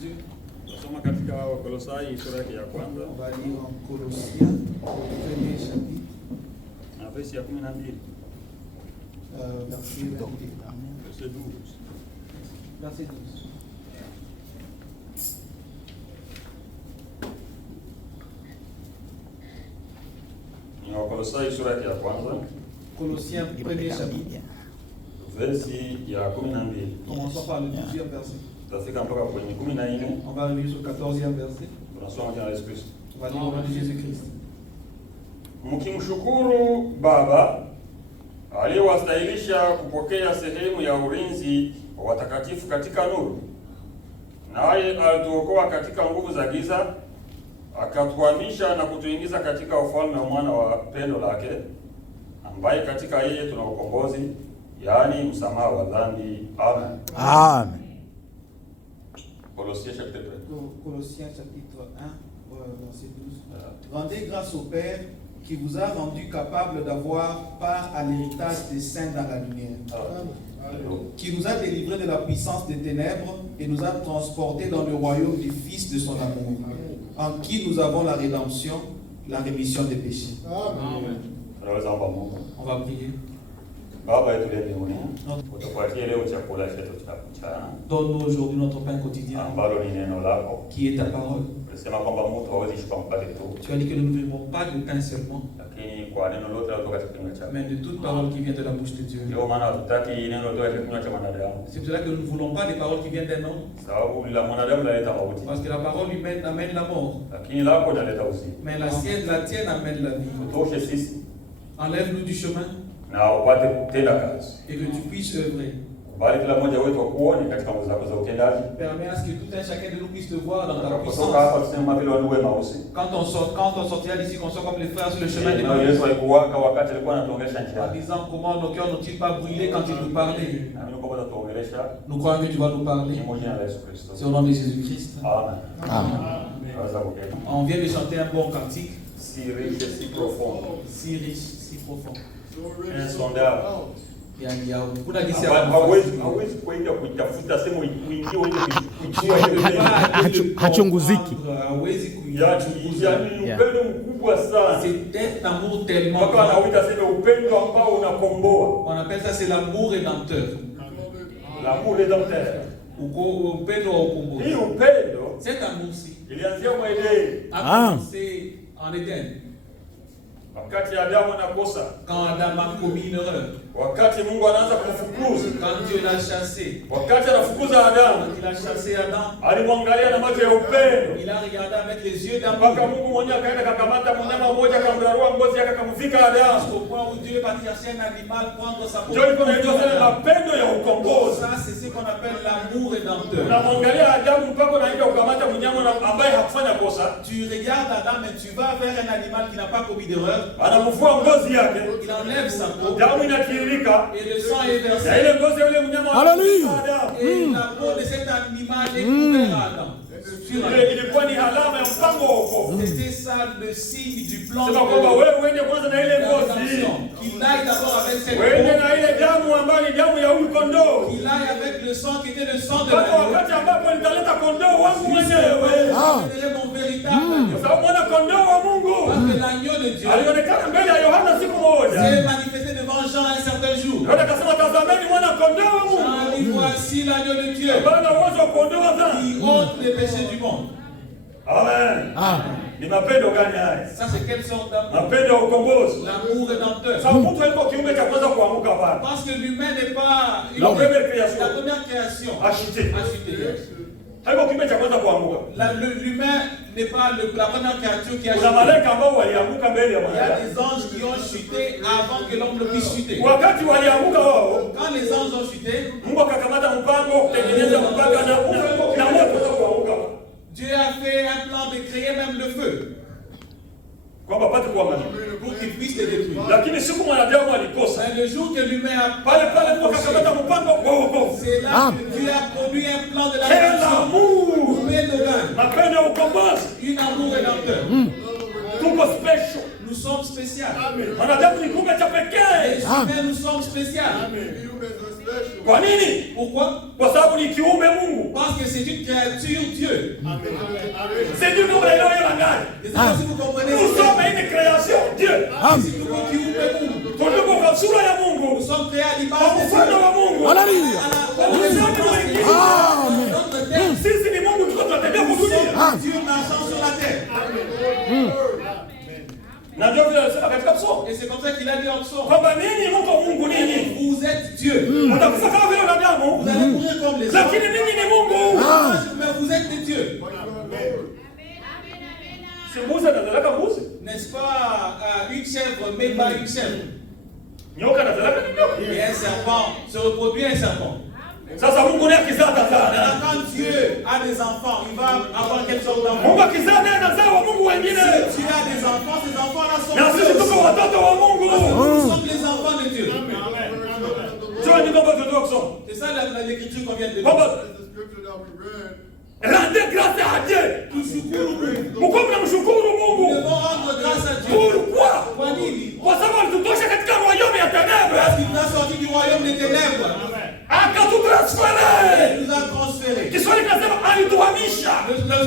Dieu. Tunasoma katika Wakolosai sura yake ya kwanza. On va lire en Colossiens, premier chapitre. Na verse ya 12. Verset 12. Verset 12. Verset 12. Ni Wakolosai sura yake ya kwanza. Colossiens, premier chapitre. Verse ya 12. Commençons par le 12e verset. Tutafika mpaka kwenye 14. On va arriver sur le 14e verset. Tunasoma jina la Yesu Kristo. On va lire au nom de Jésus-Christ. Mkimshukuru Baba aliyewastahilisha kupokea sehemu ya ulinzi wa watakatifu katika nuru, naye alituokoa katika nguvu za giza, akatuhamisha na kutuingiza katika ufalme wa mwana wa pendo lake, ambaye katika yeye tuna ukombozi, yaani msamaha wa dhambi. Amen. Amen. Colossiens chapitre 1. Colossiens chapitre 1, verset 12. Rendez grâce au Père qui vous a rendu capable d'avoir part à l'héritage des saints dans la lumière. Qui nous a délivrés de la puissance des ténèbres et nous a transportés dans le royaume du Fils de son amour, en qui nous avons la rédemption, la rémission des péchés. Amen. On va prier. Baba yetu uliye mbinguni, utupatie leo chakula chetu cha mchana. Donne-nous aujourd'hui notre pain quotidien, ambalo ni neno lako. qui est ta parole. Ulisema kwamba mtu hawezi kushika mkate tu, Tu as dit que nous ne vivons pas de pain seulement, lakini kwa neno lote linalotoka katika kinywa chako. mais de toute parole qui vient de la bouche de Dieu. Ndio maana hatutaki neno linalotoka katika kinywa cha mwanadamu, C'est pour cela que nous ne voulons pas des paroles qui viennent d'un homme, sababu la mwanadamu linaleta mauti, parce que la parole humaine amène la mort, lakini lako linaleta uzima. mais la tienne amène la vie. Tutoshe sisi Enlève-nous du chemin na upate kutenda kazi, et que tu puisses œuvrer. bali kila mmoja wetu akuone katika nguvu zako za utendaji. Permets à ce que tout un chacun de nous puisse te voir dans ta Tunapotoka hapa puissance. tuseme vile wandugu Emausi. Quand on sortira d'ici, qu'on soit comme les frères sur le chemin de Na Yesu Dieu, alikuwaka wakati alikuwa anatuongelesha en njiani. disant comment nos cœurs n'ont-ils pas brûlé quand il nous parlait. Naamini kwamba utatuongelesha Nous croyons que tu vas nous parler. kwa jina la Yesu Kristo. C'est au nom de Jésus-Christ. Amen. Amen. Tunaweza kuketi. On vient de chanter un bon cantique, Si riche, si profond. si riche, si profond. Insondable. Kuna gisi ya Hawezi kwenda kuitafuta sema uingie uende Hachunguziki. hawezi kuichunguza. yani upendo mkubwa sana. C'est un amour tellement Mpaka grand. anauita sema upendo ambao unakomboa. On appelle ça c'est l'amour rédempteur. L'amour rédempteur. Upendo wa ukombozi. Hii upendo Cet amour-ci ilianzia kwa Edeni. a commencé en Éden. Wakati Adamu anakosa. Quand Adam a commis une erreur. Wakati Mungu anaanza kumfukuza. Quand Dieu l'a chassé. Wakati anafukuza Adamu. Quand il a chassé Adam. Alimwangalia na macho ya upendo. Il a regardé avec les yeux d'amour. Mpaka Mungu mwenyewe akaenda akakamata mnyama mmoja akamrarua ngozi yake akamvika Adamu. Jusqu'au point où Dieu est parti chercher un animal, prendre sa peau. Ndio iko inaitwa sana mapendo ya ukombozi. Ça c'est ce qu'on appelle l'amour rédempteur. Unamwangalia Adamu mpaka unaenda kukamata mnyama ambaye hakufanya kosa. Tu regardes Adam et tu vas vers un animal qui n'a pas commis d'erreur. Anamvua ngozi yake. Il enlève sa peau. Damu inatiririka. Et le sang est versé. Na ile ngozi ya yule mnyama Et la peau de cet animal est couverte à Adam. Ilikuwa ni alama ya mpango wa wokovu. C'était ça le signe du plan de Sema kwamba wewe uende kwanza na ile ngozi. Qu'il aille d'abord avec cette Uende peau. na ile damu ambayo ni damu ya huyu kondoo. Qu'il aille avec le sang qui était le sang de Mpaka l'agneau. wakati ambapo nitaleta kondoo wangu mwenyewe. Je mon véritable agneau. Kwa sababu mwana kondoo wa Mungu Parce que l'agneau de Dieu alionekana mbele ya Yohana siku moja. s'est manifesté devant Jean un certain jour. Yohana akasema tazameni mwana kondoo wa Mungu. Jean dit voici l'agneau de Dieu Bwana uwezo wa kuondoa dhambi. qui ôte les péchés du monde. Amen. Amen. Ni mapendo gani haya? Ça c'est quelle sorte d'amour? Mapendo ya ukombozi. L'amour rédempteur. Sasa mtu alikuwa kiumbe cha kwanza kuanguka pale. Parce que l'humain n'est pas La première création. la première création. Acheté. Acheté. Haiko kiumbe cha kwanza kuanguka. L'humain n'est pas la première créature qui a Kuna chuté. malaika ambao walianguka mbele ya Il y a mwanadamu. des anges qui ont chuté avant que l'homme ne puisse chuter. Wakati walianguka wao, Quand les anges ont chuté, Mungu akakamata mpango kutengeneza mpaka na moto kuanguka. Dieu a fait un plan de créer même le feu Kwamba pate kuangamia. pour qu'il puisse les détruire. Lakini siku mwanadamu alikosa. Mais le jour que l'humain a Pale Mungu akakamata mpango wa wokovu. c'est là que Dieu a produit un plan de la Quel rédemption. amour! Mapendo ya ukombozi. Un amour rédempteur. Tuko special. Nous sommes spéciaux. Mwanadamu ni kiumbe cha Les pekee. humains, nous sommes spéciaux. Kwa nini? Pourquoi? Kwa sababu ni kiumbe Mungu. Parce que c'est une créature Dieu. C'est Dieu comme la ngani. Si vous comprenez, Nous sommes une création Dieu. Tuko kwa sura ya Mungu. Nous sommes créés à Kwa l'image de mfano Dieu. wa Mungu. Haleluya. Sisi ni Mungu tuko tunatembea kwa dunia. Dieu marchant sur la terre. Na ndio vile anasema katika Psalm. Et c'est comme ça qu'il a dit en psaume. Kwamba ninyi mko Mungu ninyi. Vous êtes Dieu. Mtakufa kama vile wanadamu. Vous allez mourir comme les hommes. Lakini ninyi ni Mungu. Mais vous êtes des dieux. Si mbuzi anazalaka mbuzi. N'est-ce pas une chèvre, mais pas une chèvre. Nyoka anazalaka ni nyoka. Et un serpent se reproduit un serpent. Sasa Mungu ndiye akizaa tazana. Alors quand Dieu a des enfants, il va avoir quelle sorte d'enfants? Mungu akizaa naye anazaa wa Mungu wengine. Si tu as des enfants, ces enfants-là sont Na sisi tuko Dieu. watoto wa Mungu. Nous sommes les enfants de Dieu. Sio ni kwamba tunataka kusoma. C'est ça l'écriture qu'on vient de lire. Kwamba rendez grâce à Dieu. Tushukuru Mungu. Mko mnamshukuru Nous Mungu. devons rendre grâce à Dieu. Pourquoi? Kwa nini? Kwa sababu alitutosha katika royaume ya ténèbres. Il nous a sortis du royaume des ténèbres. Akatutransfere. Il nous a transférés. Kiswahili kinasema alituhamisha.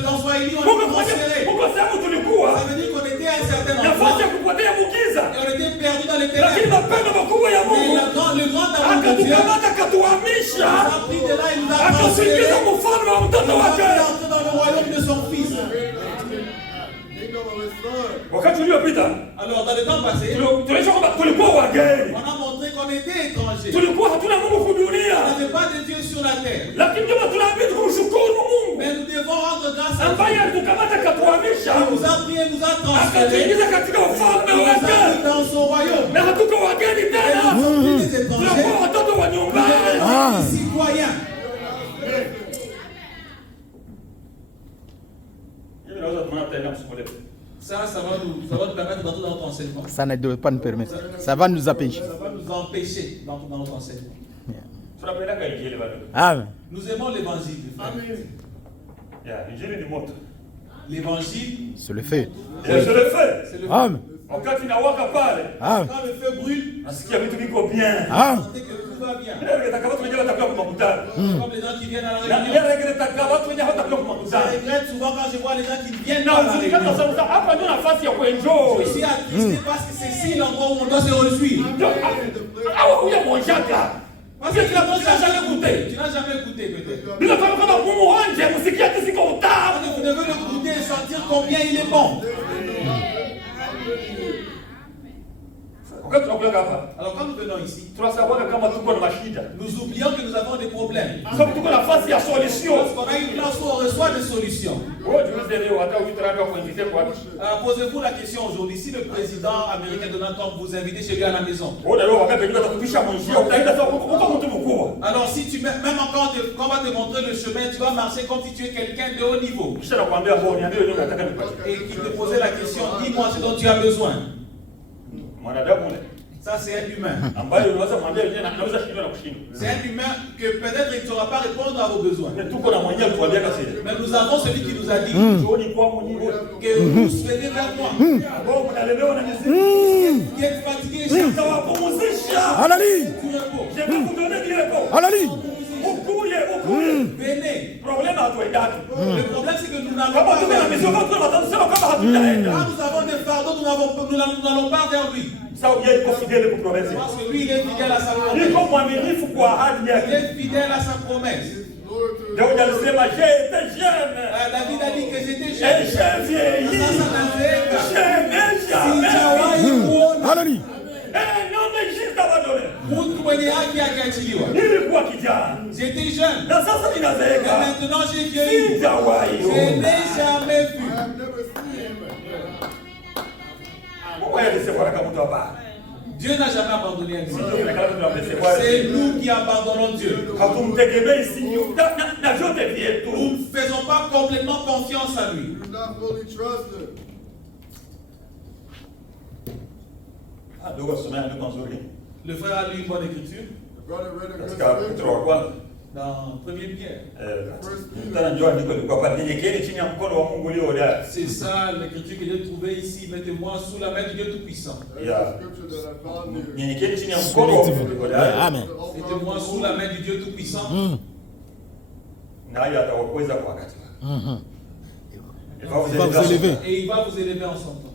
Dans Swahili, on Mungu est transférés. Mungu sehemu tulikuwa Ça veut dire qu'on était à un certain nafasi endroit ya kupotea mugiza. et on était perdus dans les Lakini ténèbres. mapendo makubwa ya Mais Mungu le grand amour de Dieu nous akatukamata akatuhamisha. a pris de là, il nous a Akatuingiza transférés. mfalme wa mtoto Il wake. a entré dans le royaume de son fils. Wakati uliopita Alors, dans le temps passé, tulionyesha kwamba tulikuwa wageni. on a montré qu'on était étrangers. Tulikuwa hatuna Mungu On kudunia. n'avait pas de Dieu sur la terre. Lakini ndio tunaambiwa kumshukuru Mungu Mais nous devons rendre grâce à Dieu. ambaye alitukamata akatuhamisha. Il nous a pris et nous a transférés. Akatuingiza katika ufalme Il nous a wake. mis dans son royaume. Na hatuko wageni tena. Nous sommes plus des Tunakuwa étrangers. watoto wa Nous nyumbani. sommes des citoyens. Hivi naweza tunaona tena msumule. Ça va nous permettre d'entrer dans notre enseignement. Ça ne doit pas nous permettre. Ça va nous empêcher. Ça va nous empêcher d'entrer dans notre enseignement. Tunapeleka injili bado. Amen. Nous aimons l'évangile. Ya, injili ni moto. L'évangile, C'est le fait. Ya, je le fais. c'est le Amen. Wakati nawaka pale, Amen. Quand le feu brûle, nasikia vitu viko bien. Amen. sentez que tout va bien. Leo nitakaba tumeje watakuwa kwa makutano. Comme les gens qui viennent à la Na réunion. leo nitakaba tumeje watakuwa kwa Je makutano. regrette souvent quand je vois les gens qui viennent Na à la uzikana réunion. sababu hapa ndio nafasi ya Je kuenjoy. suis attristé parce que c'est ici l'endroit où on doit se réjouir. Awa huya monjaka. Parce que tu n'as jamais goûté. Tu n'as jamais goûté peut-être. Bila kama mumu wanje musikia tisiko utamu. Vous devez le goûter et sentir combien il est bon. Wakati tunakuja hapa, Alors quand nous venons ici, tunasahau kama tuko na mashida. nous oublions que nous avons des problèmes. Sababu tuko nafasi ya solution. Parce qu'on a une place où on reçoit des solutions. Wewe jiulize leo hata uitaraka kuingize kwa wapi? Posez-vous la question aujourd'hui, si le président américain Donald Trump vous invite chez lui à la maison. Wewe leo wakati pengine utakupisha mwanjia, utaenda sawa uko mtu mkubwa. Alors si tu même encore quand on va te montrer le chemin, tu vas marcher comme si tu es quelqu'un de haut niveau. Kisha nakwambia bora niambie leo nataka nipate. Et qu'il te posait la question, dis-moi ce dont tu as besoin. Mwanadamu ule Ça c'est un humain. ambaye unaweza mwambia yeye anaweza shindwa na kushindwa. C'est un humain que peut-être il ne saura pas répondre à vos besoins. Mais tuko na mwenyewe tuambia kasi. Mais nous avons celui qui nous a dit Jioni kwa mwenyewe. que vous venez vers moi. Ambao mnalemewa na mizigo. Qui êtes fatigué, chacun Nitawapumzisha. Hallelujah. du repos. Je vais vous donner du repos. Hallelujah. Ukuye. Venez. Problème hatuendaki. Le problème c'est que nous n'allons Kama pas tuko na vers lui. mizigo watu watatusema kama hatutaenda. Quand nous avons des fardeaux, nous n'allons pas vers lui. Sababu yeye yuko fidèle kwa promesse. Parce que lui, il est fidèle à sa promesse. Yuko mwaminifu kwa ahadi Il yake. est fidèle à sa promesse. Daudi alisema j'étais jeune. David a dit que j'étais Et jeune. j'ai vieilli. Sasa nazeeka. Je n'ai jamais Sijawahi kuona Hallelujah. un homme juste abandonné. mtu mwenye haki akiachiliwa. Nilikuwa kijana. J'étais jeune. Na sasa Et ninazeeka. maintenant j'ai vieilli. Sijawahi. Je n'ai jamais vu. Mungu alisema kama mtu hapa. Dieu n'a jamais abandonné un Sio homme. kile kama tunamsema. C'est nous qui abandonnons Dieu. Hatumtegemei si na vyote Nous vyetu. ne faisons pas complètement confiance à lui. Ndio somea ndio nzuri. Le frère a lu une bonne écriture. Katika Petro wa kwanza. Dans 1er Pierre. C'est ça l'écriture que j'ai trouvée ici. Mettez-moi sous la main du Dieu Tout-Puissant. Amen. Mettez-moi sous la main du Dieu Tout-Puissant. Il va vous élever. Et il va vous élever en son temps.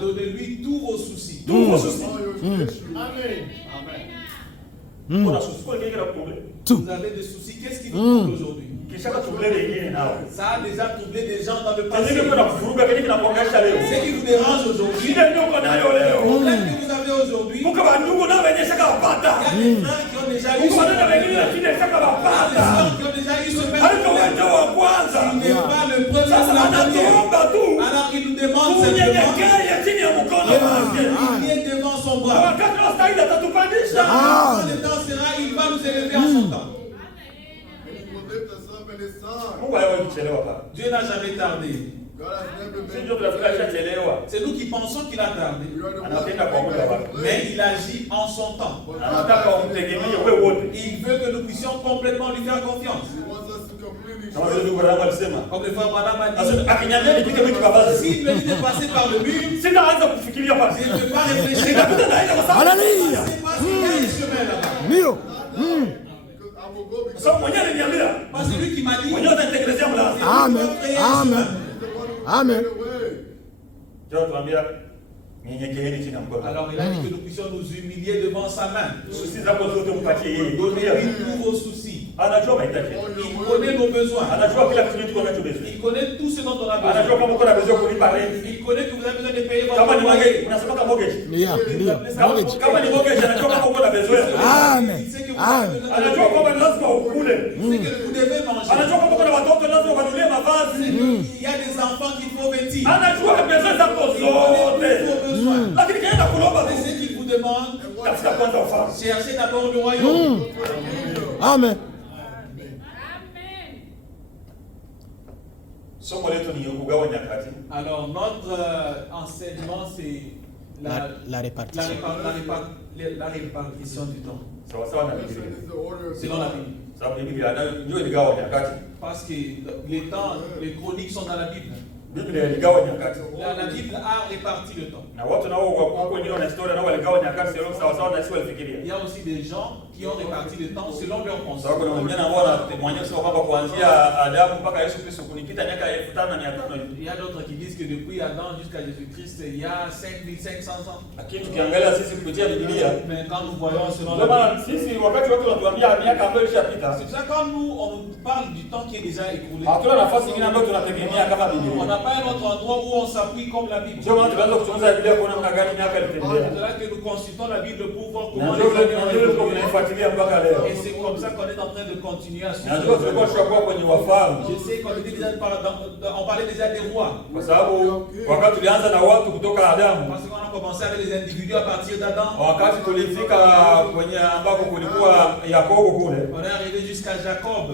Donnez-lui tous vos soucis. Tous vos soucis. Amen. Tout. Vous avez des soucis. Qu'est-ce qui vous trouble aujourd'hui? Ça a déjà troublé des gens dans le passé. Ce qui vous dérange aujourd'hui, le problème que vous avez aujourd'hui, il y a des frères qui ont déjà eu ce problème. Il y a des frères qui ont déjà eu ce même problème. Il n'est pas le premier ou la première. Alors il nous demande simplement il est devant son bras. Quand le temps sera, il va nous élever en son temps. Dieu n'a jamais tardé. C'est nous qui pensons qu'il a tardé. Mais il agit en son temps. Il veut que nous puissions complètement lui faire confiance. Comme le frère Madame a dit, s'il me dit de passer par le mur, je ne peux pas réfléchir. Alléluia. C'est lui qui m'a dit. Amen. Amen. Amen. Alors il a dit que nous puissions nous humilier devant sa main. Donnez-lui tous vos soucis. Il connaît nos besoins. Il connaît tout ce dont on a besoin. Il connaît que vous avez besoin de payer votre loyer. Amen. Il sait que vous avez besoin de payer. Que vous devez manger. Il y a des enfants qu'il faut vêtir. C'est ce qu'il vous demande. Cherchez d'abord le royaume. Amen. Alors notre enseignement c'est La répartition. La répartition du temps. Selon la Bible. Parce que les temps, les chroniques sont dans la Bible. La Bible a réparti le temps. Il y a aussi des gens qui ont réparti le temps selon leur pensée. Il y a d'autres qui disent que depuis Adam jusqu'à Jésus-Christ, il y a 5500 ans. Mais quand nous voyons selon la Bible, c'est ça quand nous on nous parle du temps qui est déjà écoulé. On n'a pas un autre endroit où on s'appuie comme la Bible. C'est là que nous consultons la Bible pour voir comment les années ont évolué. Et c'est comme ça qu'on est en train de continuer à suivre. Je sais qu'on était déjà on parlait déjà des rois. Parce qu'on a commencé avec les individus à partir d'Adam. On est arrivé jusqu'à Jacob.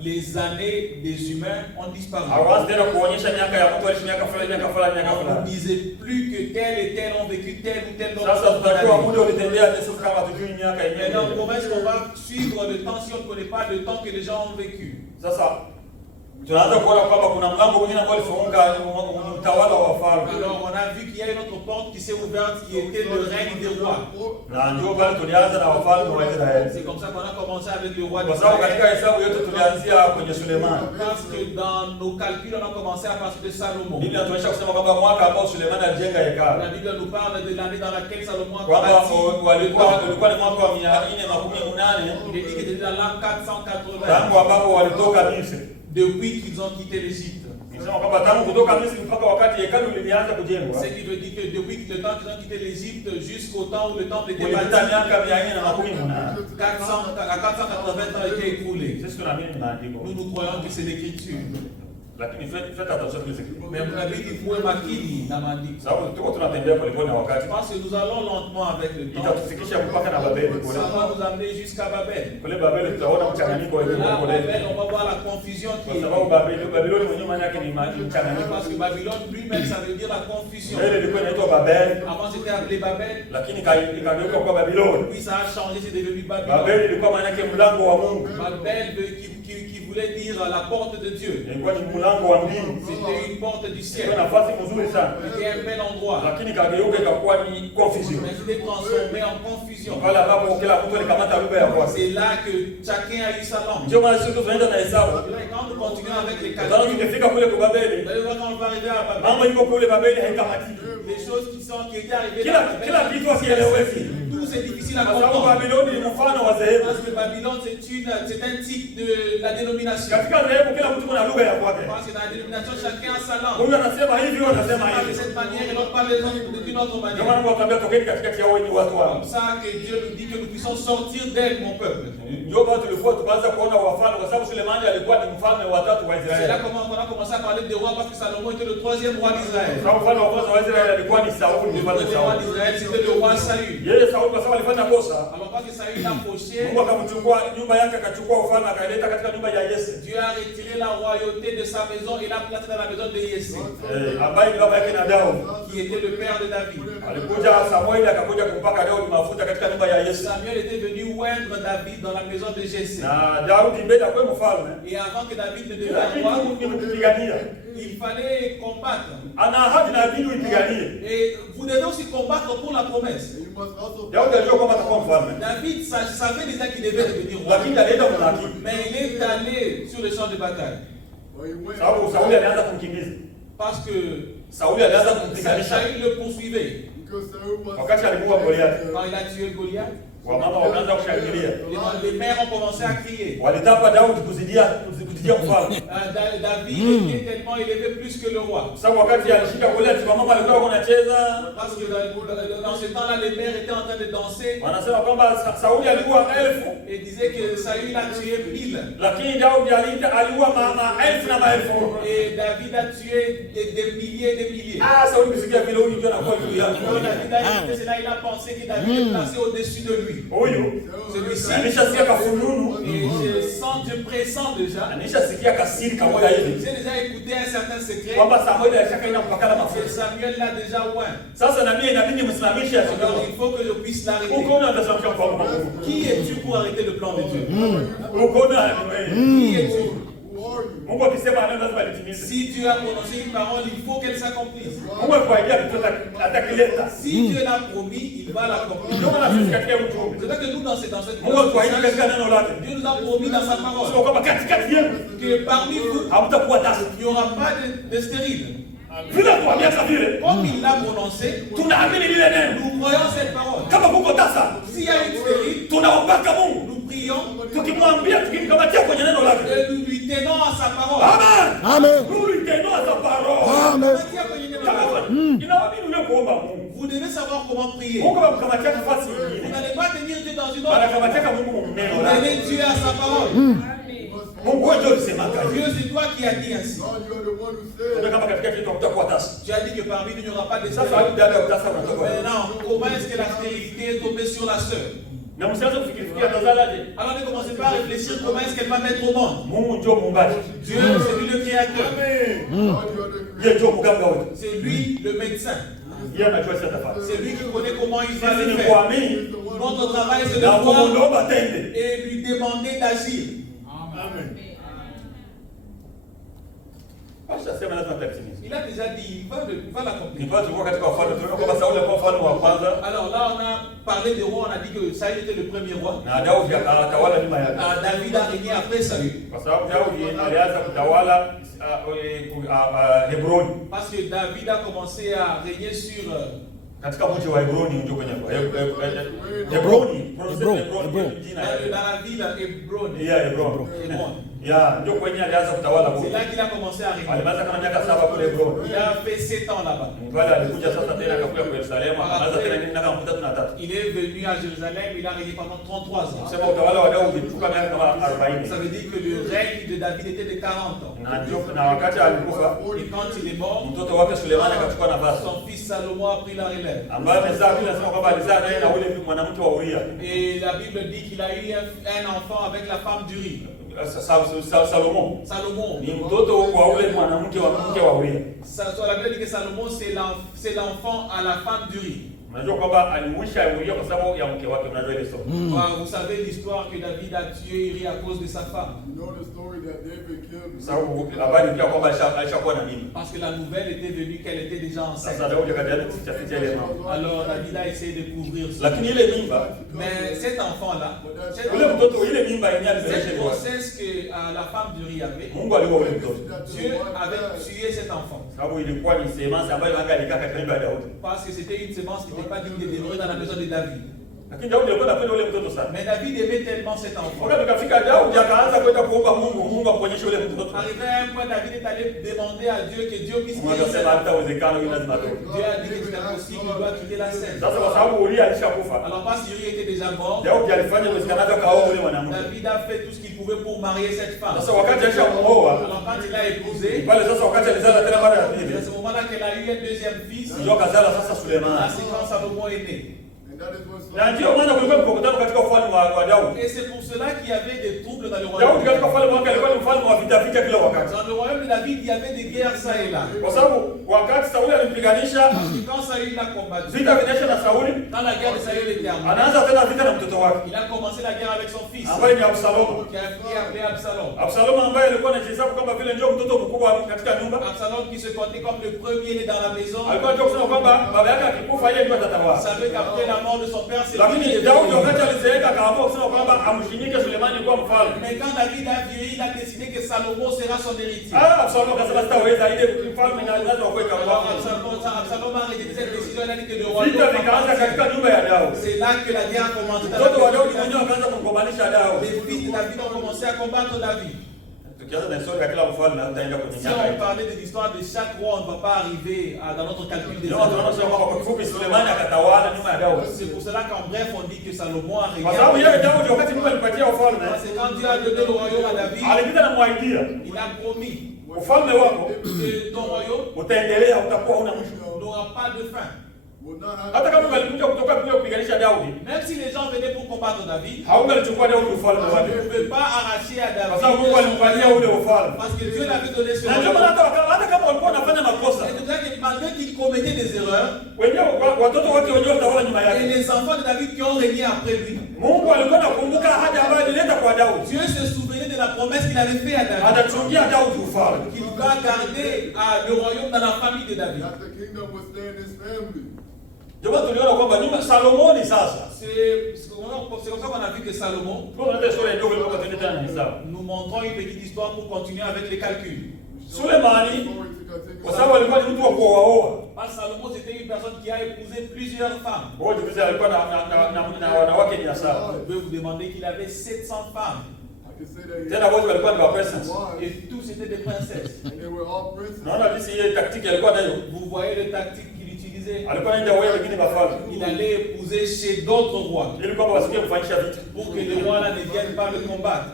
Les années des humains ont disparu. On ne disait plus que tel et tel ont vécu tel ou tel autre. Maintenant, comment est-ce qu'on va suivre le temps si on ne connaît pas le temps que les gens ont vécu? Alors on a vu qu'il y a une autre porte qui s'est ouverte qui était le règne des rois. C'est comme ça qu'on a commencé avec le roi d'Israël. Parce que dans nos calculs on a commencé à partir de Salomon. La Bible nous parle de l'année dans laquelle Salomon a bâti. Il est dit que c'était dans l'an 480. Depuis qu'ils ont quitté l'Égypte. Ce qui veut dire que depuis le temps qu'ils ont quitté l'Égypte jusqu'au temps où le temple était bâti, 480 ans été écoulés. Nous croyons que c'est l'écriture. Lakini faites attention à ce que Mais mnabidi muwe makini na maandiko. sababu tuko tunatembea polepole na wakati. Parce que nous allons lentement avec le temps. Itatufikisha mpaka na Babeli kule. Ça va nous amener jusqu'à Babel. Kule Babeli tutaona mchanganyiko wa Là, kule. Babel, on va voir la confusion qui Kwa est. sababu Babylone mwenyewe maana yake ni mchanganyiko. Parce que Babylone lui-même, ça veut dire la confusion. Ile ilikuwa inaitwa Babel, Avant, c'était appelé Babel. lakini ikageuka kwa Babylone. Puis ça a changé, c'est devenu Babylone. Babeli ilikuwa maana yake mlango wa Mungu. Babel qui voulait dire la porte de Dieu. Ilikuwa ni mlango wa mbingu. C'était une porte du ciel. Ilikuwa nafasi nzuri sana. C'était un bel endroit. Lakini ikageuka ikakuwa ni confusion. Mais c'était transformé en confusion. Pale ambapo kila mtu alikamata lugha ya kwake. C'est là que chacun a eu sa langue. Ndio maana sisi tunaenda na Hesabu. Quand nous continuons avec les Ndio calculs, tukifika kule kwa Babeli. vous allez voir quand on va arriver à Babel, Mambo iko kule Babeli haikamatiki. les choses qui étaient arrivées Kila là, kila kitu hakieleweki. tout c'est difficile à Kwa sababu comprendre. Babyloni ni mfano wa dhehebu. Parce que Babylone, c'est un type de la dénomination. Katika dhehebu kila mtu kuna lugha ya kwake. Parce que dans la dénomination, chacun a sa langue. Huyu anasema hivi, huyu anasema Pas de hivi. cette manière et l'autre pas d'une autre Ndio manière. maana Mungu akamwambia tokeni katikati yao wenye watu Comme wangu. ça que Dieu nous dit que nous puissions sortir d'elle, mon peuple. Ndio bado tulikuwa tukaanza kuona wafalme kwa sababu Sulemani alikuwa ni mfalme wa tatu wa C'est Israeli. là comment on a commencé à parler des rois parce que Salomon était le troisième roi d'Israël. Sababu mfalme wa kwanza wa Israeli alikuwa ni Sauli, Le mfalme premier roi Sauli. d'Israël, c'était le roi Saül. Yeye Sauli kwa sababu alifanya kosa, Alors parce que Saül a fauché, Mungu akamchukua nyumba yake, akachukua ufalme akaileta katika nyumba ya Yese. Dieu a retiré la royauté de sa maison et l'a placé dans la maison de Yessé, Ambaye ni baba yake na Daudi. qui était le père de David. Alikuja Samueli akakuja kumpaka Daudi mafuta katika nyumba ya Yese. Samuel était venu oindre David dans la maison de Jessé. Na Daudi mbele akwe mfalme. Et avant que David ne devienne Lakini roi, Mungu ni mpigania. il fallait combattre. Ana ahadi na inabidi uipiganie. Et vous devez aussi combattre pour la promesse. Daudi alijua kwamba atakuwa mfalme. David savait déjà qu'il devait devenir roi. Lakini alienda mlaki. Mais il est allé sur le champ de bataille. Sababu Sauli alianza kumkimbiza. Parce que Sauli alianza kumpiganisha. Saül le poursuivait. Wakati alimuua Goliathi. Quand il a tué Goliath, Wamama wakaanza kushangilia. les mères ont commencé à crier. Walitaka Daudi kuzidia mfalme. David était tellement élevé plus que le roi. Sababu wakati alishika Goliathi, wamama walikuwa wanacheza. Parce que dans ce temps-là, les mères étaient en train de danser. Wanasema kwamba Sauli aliua 1000. Et disaient que Saül a tué 1000. Lakini Daudi aliua maelfu na maelfu. Et David a tué des milliers et des milliers. Sauli kusikia vile huyu ndio anakuwa juu yake. Quand David a écouté cela, il a pensé que David est placé au-dessus de lui. Huyu Celui-ci. alishasikia kafununu. Et je pressens déjà. Alishasikia kasiri kamoja hivi. J'ai déjà écouté un certain secret. Kwamba Samueli alishakaenda mpakala Et mafuta. Samuel l'a déjà oint. Sasa na mimi inabidi msimamishe Alors asidogo. il faut que je puisse l'arrêter. Uko unaanza kwa Mungu. Qui es-tu pour arrêter le plan de Dieu? Uko na Qui es-tu? Mungu akisema neno lazima litimize. Si Dieu a prononcé une parole, il faut qu'elle s'accomplisse. Mungu akiahidia kitu atakileta. Si Dieu l'a promis, il va l'accomplir. Ndio maana sisi katika mtume. C'est vrai que nous, dans cette Mungu akiahidia katika neno lake. Dieu nous a promis dans sa parole Sio kwamba katikati yenu que parmi vous, hamtakuwa tasa. il n'y aura pas de stérile. Vile tuambia vile. Comme il l'a prononcé, Tunaamini lile neno. nous croyons cette parole. Kama kuko tasa, S'il y a une stérile, tunaombaka Mungu. nous prions Tukimwambia tukimkamatia kwenye neno lake. et nous lui tenons à sa parole. Amen. Amen. Nous lui tenons à sa parole. Amen. Inabidi ule kuomba Mungu. Vous devez savoir comment prier. Mungu amkamatia nafasi Vous nyingine. n'allez pas tenir Dieu dans une autre. Anakamatia Mungu neno Vous lake. tenez Dieu à sa parole. Mungu wewe ndio ulisemaka hivi. Dieu, c'est toi qui as dit ainsi. Ndio kama katika kitu kutakuwa tasa. Tu as dit que parmi nous, il n'y aura pas de Sasa stérile. dada utasa unatoka. Maintenant, comment est-ce que la stérilité est tombée sur la sœur? Na msianze kufikiria tazalaje. Alors ne commencez pas à réfléchir comment est-ce qu'elle va mettre au monde. Mungu ndio muumbaji. Dieu, c'est lui le créateur. Yeye ndio mganga wetu. C'est lui le médecin. Yeye anajua sasa tafadhali. C'est lui qui connaît comment il va Sisi le ni faire. kuamini Notre travail, c'est de na voir kumwomba tende. et lui demander d'agir. Pasha sema lazima tatimize. Il a déjà dit, il va l'accomplir. Nipata tulikuwa katika wafalme tunaona kwamba Sauli alikuwa mfalme wa kwanza Alors là, on a parlé des rois, on a dit que Saül était le premier roi. na Daudi akatawala nyuma yake. David a régné après Saül. Kwa sababu Daudi alianza kutawala Hebroni. Parce que David a commencé à régner sur Katika mji wa Hebroni ndio kwenye Hebroni, Hebron. jina dans la ville Hébron. ya Hebron. ndio kwenye alianza kutawala huko. C'est là qu'il a commencé à régner. Alianza kama miaka 7 kule Hebron. Il a fait 7 ans là-bas. Mbali alikuja sasa tena akakuja kwa Yerusalemu, akaanza tena nini na kama 3. Il est venu à Jérusalem, il a régné pendant 33 ans. Sema utawala wa Daudi ulikuwa miaka kama 40. Ça veut dire que le règne de David était de 40 ans. Na wakati alikufa, Et quand il est mort, mtoto wake Sulemani akachukua nafasi. son fils Salomon a pris la relève. Ambaye amezaa bila sema kwamba alizaa naye na ule mwanamke wa Uria. Et la Bible dit qu'il a eu un enfant avec la femme d'Uri. Salomon. Ni mtoto wa ule mwanamke wa Uria. La Bible dit que Salomon c'est l'enfant à la femme d'Uri. Unajua kwamba alimuisha Uria kwa sababu ya mke wake, unajua ile story. Vous savez l'histoire que David a tué Uri à cause de sa femme. Sababu habari ya kwamba alishakuwa na mimba. Parce que la nouvelle était venue qu'elle était déjà enceinte. Sasa Daudi akaanza kuficha ile mambo. Alors David a essayé de couvrir ça. Lakini ile mimba, mais cet enfant là, ule mtoto ile mimba yenyewe cette alizalisha. grossesse que la femme d'Uri avait, Mungu aliua ule mtoto. Dieu avait tué cet enfant. Sababu ilikuwa ni semence ambayo angalikaa katika nyumba ya Daudi. Parce que c'était une semence qui n'était pas digne de demeurer dans la maison de David. Lakini Daudi alikuwa anapenda ule mtoto sana. Mais David aimait tellement cet enfant. Wakati kafika Daudi akaanza kwenda kuomba Mungu aponyeshe ule mtoto. Arrivé à un point, David est allé demander à Dieu que Dieu puisse Mungu akasema hatawezekana, huyu lazima atoke. Dieu a dit que c'est impossible, il doit quitter la scène. Sasa kwa sababu Uria alishakufa, Alors parce qu'Uri était déjà mort, Daudi alifanya uwezekanavyo akaoa ule mwanamke. David a fait tout ce qu'il pouvait pour marier cette femme. Sasa wakati alishamuoa, Alors quand il a épousé, pale sasa wakati alizala tena mara ya pili, c'est à ce moment-là qu'elle a eu un deuxième fils. ndio akazala sasa Sulemani. Là c'est quand Salomon est né. Na ndio maana kulikuwa mkokotano katika ufalme wa Daudi. Et c'est pour cela qu'il y avait des troubles dans le Daudi royaume. katika ufalme wake alikuwa ni mfalme wa vita kila wakati. Dans le royaume de David, il y avait des guerres ça et là. Kwa sababu wakati Sauli alimpiganisha, Quand Saül l'a combattu, vita vinaisha na Sauli, quand la guerre de Saül était terminée, anaanza tena vita na mtoto wake, il a commencé la guerre avec son fils, ambaye ni Absalomu. qui a été appelé Absalom. Absalomu ambaye alikuwa anajihesabu kama vile ndio mtoto mkubwa katika nyumba. Absalom qui se comptait comme le premier né dans la maison. Alikuwa anataka kusema kwamba baba yake akikufa yeye ndio Il atatawala. savait qu'après la mort de son père, c'est lui qui Lakini était Daudi venu. wakati alizeeka akaamua kusema kwamba amshinyike Sulemani kuwa mfalme. Mais quand David a vieilli, il a décidé que Salomon sera son héritier. Absalomu akasema sitaweza, ile mfalme na lazima kuweka Alors wako. Absalom a rejeté cette décision, il a dit que le Vita royaume vikaanza katika nyumba ya Daudi. c'est là que la guerre a commencé. Mtoto wa Daudi mwenyewe akaanza kumgombanisha Daudi. Les fils de David ont commencé à combattre David. Tukianza na historia ya kila mfalme hataenda kwenye Si nyaka. on parlait de l'histoire de chaque roi, on ne va pas arriver dans notre calcul des Ndio tunaona années. kwamba kwa kifupi Sulemani akatawala nyuma ya Daudi. C'est pour cela qu'en bref, on dit que Salomon a Kwa sababu yeye régné. Daudi wakati Mungu alipatia ufalme, C'est quand Dieu a donné le royaume à David, alipita na mwaidia, il a promis ufalme wako que ton royaume utaendelea, utakuwa una mwisho. n'aura pas de fin. Hata kama walikuja kutoka kuja kupiganisha Daudi, Même si les gens venaient pour combattre David, haungalichukua Daudi ufalme on wake. ne pouvait pas arracher à Kwa sababu David Mungu alimpatia ule ufalme. parce que Dieu l'avait donné ce Na ndio maana royaume. hata kama walikuwa wanafanya makosa, C'est pour ça que malgré qu'il commettait des erreurs, wenyewe watoto wake wenyewe watawala nyuma et yake. les enfants de David qui ont régné après lui, Mungu alikuwa anakumbuka ahadi ambayo alileta kwa Daudi. Dieu se souvenait de la promesse qu'il avait faite à David, Atachungia Daudi ufalme. qu'il va garder le royaume dans la famille de David. That the kingdom will stay in his family. Ndio maana tuliona kwamba nyuma Salomoni sasa. C'est comme ça qu'on a vu que Salomon, Tunaona historia ndogo ilikuwa tunaenda na hisabu. nous montrons une petite histoire pour continuer avec les calculs. Sulemani Glory to God. Take kwa sababu alikuwa ni mtu wa kuoaoa. Parce que Salomon, c'était une personne qui a épousé plusieurs femmes. Kwa hiyo tukiza alikuwa na wanawake 700. Je peux vous demander qu'il avait 700 femmes. I can say that he Tena wote walikuwa ni wa princess. wives, Et tous étaient des princesses. and they were all princes. Naona jinsi ile taktiki alikuwa nayo. Vous voyez le tactique qu'il utilisait. Alikuwa anaenda wewe wengine wafalme. Il allait épouser chez d'autres rois Ili kwamba wasikie kufanyisha vita. pour que les rois là ne viennent pas me combattre.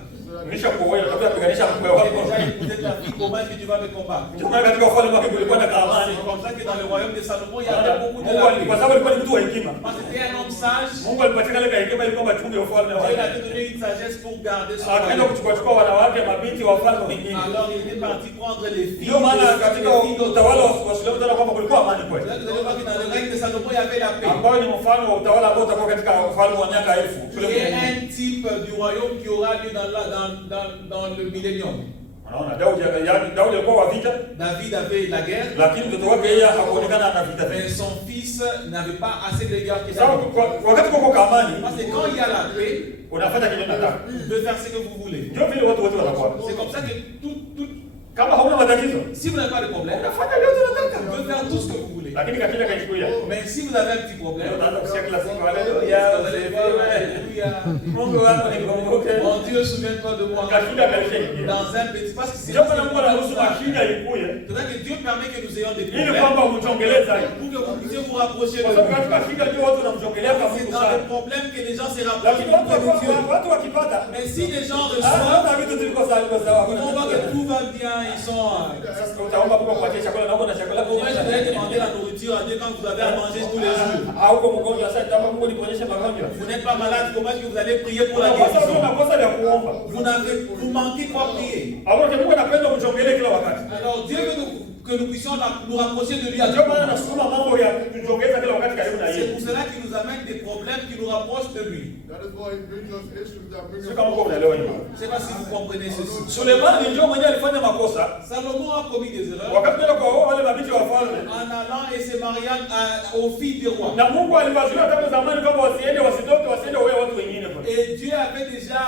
Nisha kuoa utakuwa kupiganisha mkwe J'ai wako. déjà épousé ta fille, comment est-ce que tu vas me combattre? Tunaona katika ufalme wake kulikuwa na kaamani. C'est comme ça que dans le royaume de Salomon, il y avait beaucoup de Mungu kwa la sababu alikuwa ni mtu wa hekima. Parce que c'était un homme sage. Mungu alipatia ile hekima ili kwamba achunge ufalme Dieu wake. lui avait donné une sagesse pour garder son Akaenda royaume. kuchukua wanawake mabinti wa wafalme wengine. Alors il était parti prendre les filles. Ndio maana katika les filles d'autres utawala rois. wa Sulemani tunaona kwamba kulikuwa amani C'est kweli. là que vous allez voir que dans le règne de Salomon, il y avait la paix. Ambayo ni mfano wa utawala ambao utakuwa katika ufalme wa miaka 1000. Il y a un type du royaume qui aura lieu dans le millénium. Unaona Daudi alikuwa wa vita, David avait la guerre, lakini mtoto wake yeye hakuonekana ana vita. mais son fils n'avait pas assez de guerre que Sababu David. wakati kuko kwa amani Parce que quand il y a la paix, unafanya kile unataka. vous pouvez faire ce que vous voulez. Ndio vile watu wote wanakuwa. C'est comme ça que tout, Kama hauna matatizo, si vous n'avez pas de problème, unafanya leo unataka. vous pouvez faire tout ce que vous voulez. Lakini katika kaishuia. Mais si vous avez un petit problème, Leo utaanza kusikia kila siku vous haleluya. allez voir, alléluia, Mungu wako nikumbuke. Mon Dieu, souviens-toi de moi. Kashinda kalishaingia. Dans un petit, parce que c'est Ndio maana Mungu anaruhusu mashida ikuye. que Dieu permet que nous ayons des Ili problèmes kwamba umtongeleza hivi. pour que vous puissiez vous rapprocher Kwa de sababu lui. katika shida ndio watu wanamjongelea kama C'est Mungu dans sana. les problèmes que les gens se rapprochent Lakini de Dieu. watu wakipata Mais si les gens ah, reçoivent, hata vitu tuliko sawa sawa. ils vont voir que tout va bien, ils sont... Sasa utaomba Mungu akupatie chakula na uko na chakula. Comment je vais demander la nourriture à Dieu quand vous avez à manger tous les jours? Au kwa mgonjwa sasa nitaomba Mungu niponyeshe magonjwa. Vous n'êtes pas malade, comment est-ce que vous allez prier pour la Kwa sababu guérison? unakosa vya kuomba. Vous manquez quoi prier? Au Mungu anapenda umjongelee kila wakati. Alors Dieu veut que nous puissions nous rapprocher de lui à tout Ndio maana moment. nasukuma mambo ya kujongeza kila wakati karibu na C'est yeye. pour cela qu'il nous amène des problèmes qui nous rapprochent de lui. That is why he brings us issues that bring us Sio kama uko unaelewa hiyo. Je ne sais pas si vous comprenez ceci. Sulemani ndio mwenyewe alifanya makosa. Salomon a commis des erreurs Wakati ndio kwa wale mabinti wa falme. en allant et se mariant aux filles des rois. Na Mungu aliwazuia tangu zamani kwamba wasiende wasitoke wasiende wewe watu wengine bwana. Et Dieu avait déjà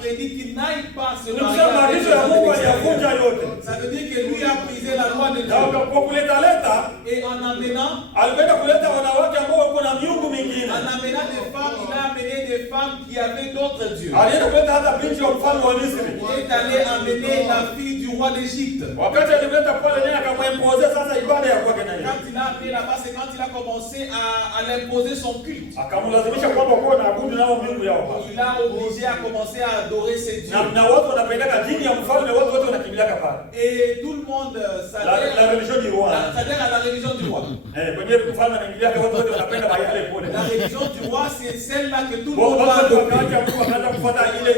prédit qu'il n'aille pas se Ndio marier avec maagizo les ya hommes Mungu de l'extérieur. aliyavunja yote. Ça veut dire que lui a brisé la loi de Na Dieu. kwa kuleta leta Et en amenant alipenda kuleta wanawake ambao wako na miungu mingine. des femmes, il a amené des femmes qui avaient d'autres dieux. Alienda kuleta hata binti wa mfalme wa Misri. Il est allé amener la fille du roi d'Égypte. Wakati alimleta pale naye akamwimpoze sasa ibada ya kwake naye. Quand il a amené là-bas, c'est quand il a commencé à l'imposer son culte. Akamlazimisha kwamba kwa na abudu nao miungu yao. Il a obligé à commencer à adorer ses dieux. Na watu wanapendaka dini ya mfalme, watu wote wanakimbiliaka pale. Et tout le monde s'adhère La religion du roi. à la religion du roi. Kwenye mfalme anaingilia watu wote wanapenda bayale pole. La religion du roi, c'est celle-là que tout le Bon, monde va watu adorer. wakaanza Mungu akaanza kufuata ile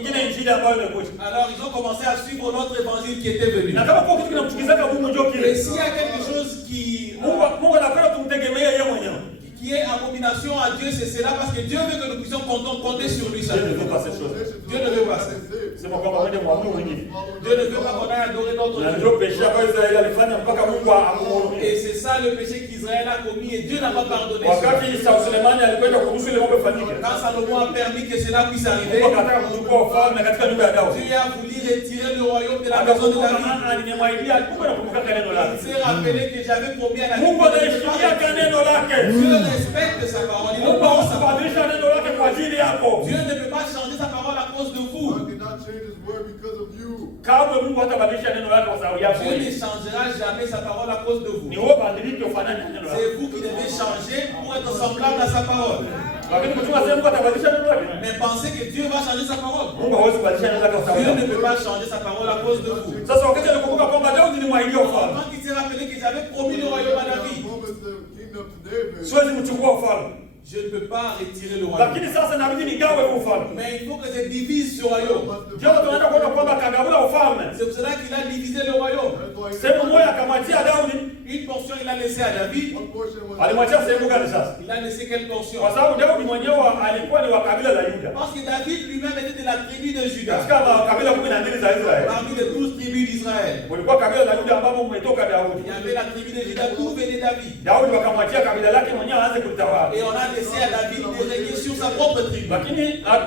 ingine injili ambayo imekuja. Alors ils ont commencé à suivre l'autre évangile qui était venu. Na kama kwa kitu kinamchukizaka Mungu ndio Et kile. s'il y a quelque chose qui Mungu anapenda tumtegemee yeye mwenyewe. qui est abomination à Dieu, c'est cela parce que Dieu veut que nous puissions compter sur lui Dieu ne seul. veut pas ces choses. Dieu ne veut pas ça. Sema kwamba mwende mwabudu mwingine. Dieu ne veut pas qu'on aille adorer d'autres Na dieux. ndio péché ambayo Israeli alifanya mpaka Mungu akamhurumia. Et c'est ça le péché qu'Israël a commis et Dieu n'a pas pardonné. Wakati Sulemani alikwenda kuruhusu ile mambo ifanyike. Quand Salomon a permis que cela puisse arriver, Mungu akataka kuchukua ufalme katika nyumba ya Daudi. Dieu a voulu retirer le royaume de la maison de David. Nimemwaidia Mungu anakumbuka neno Il lake. s'est rappelé que j'avais promis à la Mungu anaheshimia neno lake. Dieu respecte sa parole. Il Mungu honore sa parole. hawezi neno lake kwa ajili yako. Dieu ne peut pas changer sa parole à cause de vous. God cannot change his word because of you. Kamwe Mungu hatabadilisha neno lake kwa sababu yako. Dieu ne changera jamais sa parole à cause de vous. Ni wewe badilike ufanane na neno lake. C'est vous qui devez changer pour être semblable à sa parole. Lakini mtu asema Mungu atabadilisha neno lake. Mais pensez que Dieu va changer sa parole. Mungu hawezi kubadilisha neno lake kwa sababu Dieu ne yako. peut pas changer sa parole à cause de vous. Sasa wakati alikumbuka kwamba Daudi ni mwaidia ufalme. Quand il s'est rappelé que j'avais promis le royaume à David, Promise the kingdom to David. Siwezi mchukua ufalme. je ne peux pas retirer le royaume. Lakini sasa inabidi nigawe ufalme. Mais il faut que je divise ce royaume. Ndio tunaenda kuona kwamba kagabula ufalme. C'est pour cela qu'il a divisé le royaume. Sehemu moja akamwachia Daudi. Une portion il a laissé à David. One portion was Alimwachia sehemu gani sasa? Il a laissé quelle portion? Kwa sababu Daudi mwenyewe alikuwa ni wa kabila la Yuda. Parce que David lui-même était de la tribu de Juda. Katika kabila 12 za Israeli. Parmi les 12 tribus d'Israël. Kulikuwa kabila la Yuda ambapo umetoka Daudi. Il y avait la tribu de Juda d'où venait David. Daudi wakamwachia kabila lake mwenyewe aanze kulitawala. Et on a laissé à David de régner sur sa propre tribu. Lakini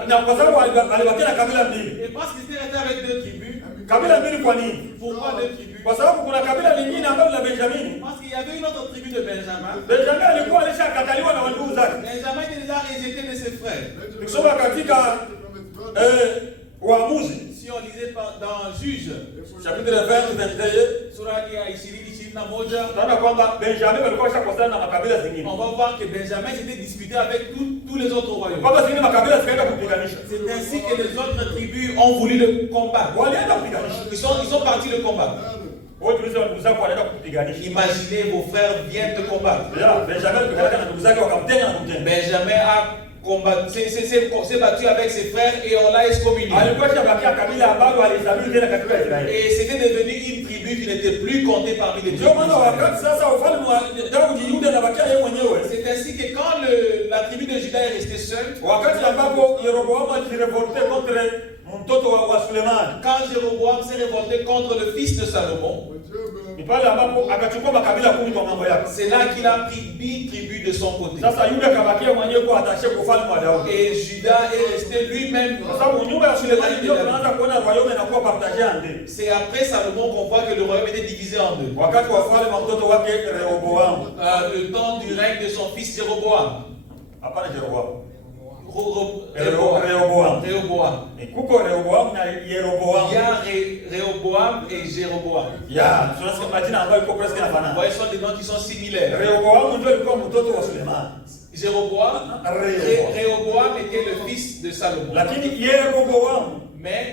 na kwa sababu alibakia na kabila mbili. Et parce qu'il était resté avec deux tribus. Kabila mbili kwa nini? Pourquoi deux tribus? Kwa sababu kuna kabila lingine ambalo la Benjamini. Parce qu'il y avait une autre tribu de Benjamin. Benjamini alikuwa alishakataliwa na ndugu zake. Benjamin était déjà rejeté de ses frères. Tukisoma katika Waamuzi Si on lisait dans Juge, chapitre 20 sura ya 20-21, tunaona kwamba Benjamini walikuwa washakosana na makabila zingine. on va voir que Benjamin s'était disputé avec tous les autres royaumes. Kwamba zingine makabila zikaenda kupiganisha. C'est ainsi que les autres tribus ont voulu le combattre. Walienda kupiganisha. Ils sont partis le combattre. Wewe tuliza ndugu zako wanaenda kupiganisha. Imaginez vos frères viennent te combattre. Benjamin alipigana na ndugu zake wakamtenga na kumtenga. Benjamin a combattu, s'est battu avec ses frères et on l'a excommunié. Alikuwa shabakia kabila ambalo alihesabiwa tena katika Israeli. Et c'était devenu une tribu qui n'était plus comptée parmi les Ndio maana tribus. wakati sasa ufalme wa Daudi Yuda na bakia yeye mwenyewe. C'est ainsi que quand la tribu de Juda est restée seule, Wakati ambapo Yeroboamu alirevolte contre mtoto wa Sulemani. quand Jéroboam s'est révolté contre le fils de Salomon, Ni pale ambapo akachukua makabila 10 kwa mambo yake. c'est là qu'il a pris 10 tribus de son côté. Sasa Yuda kabakia mwenyewe kwa atashe kwa ufalme wa Daudi. Et Juda est resté lui-même. Kwa sababu nyumba ya Sulemani ndio tunaanza kuona royaume inakuwa partagée en deux. C'est après Salomon qu'on voit que le royaume était divisé en deux. Wakati wa ufalme wa mtoto wake Rehoboamu. Le temps du règne de son fils Jéroboam. Hapana Jeroboamu. Rehoboam. Kuko Rehoboam na Yeroboam. Il y a Rehoboam et Jéroboam. Ya, tunasikia majina ambayo iko presque Vous yanafanana. voyez, ce sont des noms qui sont similaires. Rehoboam ndio alikuwa mtoto wa Suleiman. Rehoboam était le fils de Salomon. Lakini Yeroboam Mais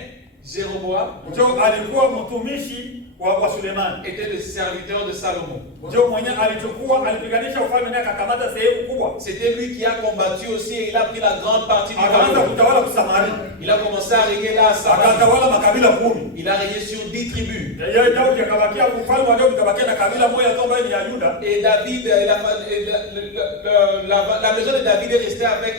Jéroboam ndio alikuwa mtumishi wa Suleiman. était le serviteur de Salomon. Ndio mwenye alichukua alipiganisha ufalme na akakamata sehemu kubwa. C'était lui qui a combattu aussi et il a pris la grande partie du Akaanza royaume. kutawala Samaria. Il a commencé à régner là à Samarie. Akatawala makabila 10. Il a régné sur 10 tribus. Yeye Daudi akabakia ufalme wa Daudi akabakia na kabila moja tu ambayo ni ya Yuda. Et David, la maison de David est restée avec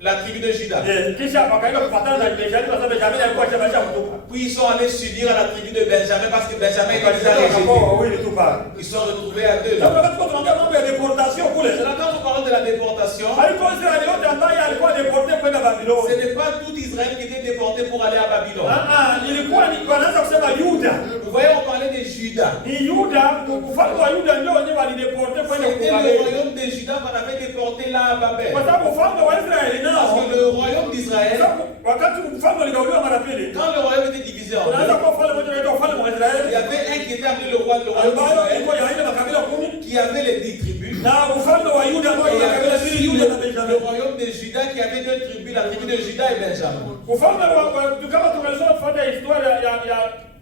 la tribu de Juda. Kisha wakaenda kufuatana na Benjamin kwa sababu Benjamin alikuwa shabasha mtuka. Puis ils sont allés s'unir à la tribu de Benjamin parce que Benjamin était déjà rejeté. Ils sont retrouvés à deux. Sasa wakati tunaongea mambo ya deportation kule. Quand nous parlons de la déportation, Haikuwa Israeli yote ambaye alikuwa deporté kwenda Babylone. ce n'est pas tout Israël qui était déporté pour aller à Babylone. Ilikuwa ni wanaanza kusema Yuda. Vous voyez, on parlait de Juda. Ni Yuda, ufalme wa Yuda ndio wenyewe walideporté kwenda C'était Babylone. le royaume de Juda qu'on avait déporté là à Babel. Kwa sababu ufalme wa Israeli nao Parce que le royaume d'Israël, wakati ufalme uligawanywa mara pili. quand le royaume était divisé en Unaanza deux, kwa ufalme mmoja unaitwa ufalme wa il y Israeli. avait un qui était appelé le royaume Ambayo d'Israël, ilikuwa ya ile makabila 10 qui avait les 10 tribus. na ufalme wa Yuda ambao Et il y makabila avait 2 aussi Yuda na le Benjamin. royaume de Juda qui avait 2 tribus, la tribu de Juda et Benjamin. Ufalme wa kama tungesoma kufuata historia ya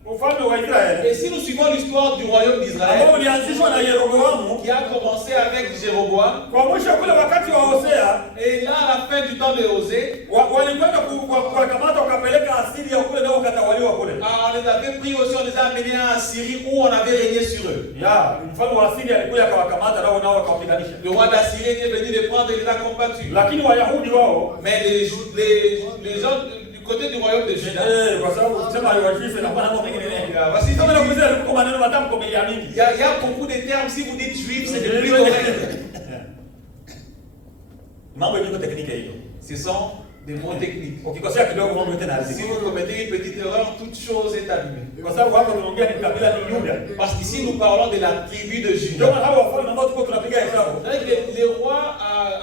ufalme wa Israeli. Et si nous suivons l'histoire du royaume d'Israël, Ambao ulianzishwa na Yeroboamu qui a commencé avec Jéroboam, kwa mwisho kule wakati wa Hosea et là à la fin du temps de Osée, walikwenda kuwakamata wakapeleka asili ya kule nao wakatawaliwa kule. on les avait pris aussi, on les a amenés en Syrie où on avait régné sur eux. Ya, mfalme wa Asiri alikuja akawakamata nao wakawapiganisha. Le roi d'Assyrie était venu les prendre et les a combattus. Lakini Wayahudi wao Mais les gens du côté du royaume de Juda, kwa sababu kusema Wajuifu na bwana mmoja mwingine nini. voici Kama nakuuliza alikuwa maneno matamko mengi ya mingi. il y a beaucoup de termes, si vous dites juif, c'est le plus correct. Mambo yako tekniki hiyo. Ce sont des mots techniques. Ukikosea kidogo mambo yote Si yanaharibika. vous commettez une petite erreur, toute chose est abîmée. Kwa sababu hapo tunaongea ni kabila ni Yuda. Parce qu'ici nous parlons de la tribu de Ndio Juda. maana hao wafalme ambao tuko tunapiga hesabu. Les rois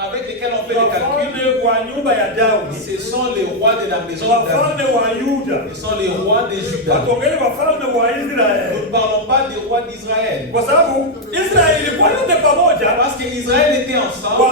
avec lesquels on fait les calculs, Wafalme wa nyumba ya Daudi. ce sont les rois de la maison de David. Wafalme wa Yuda. Ce sont les rois de Juda. Hatuongei wafalme wa Israeli. Nous ne parlons pas des rois d'Israël. Kwa sababu Israeli ilikuwa yote pamoja Parce qu'Israël était ensemble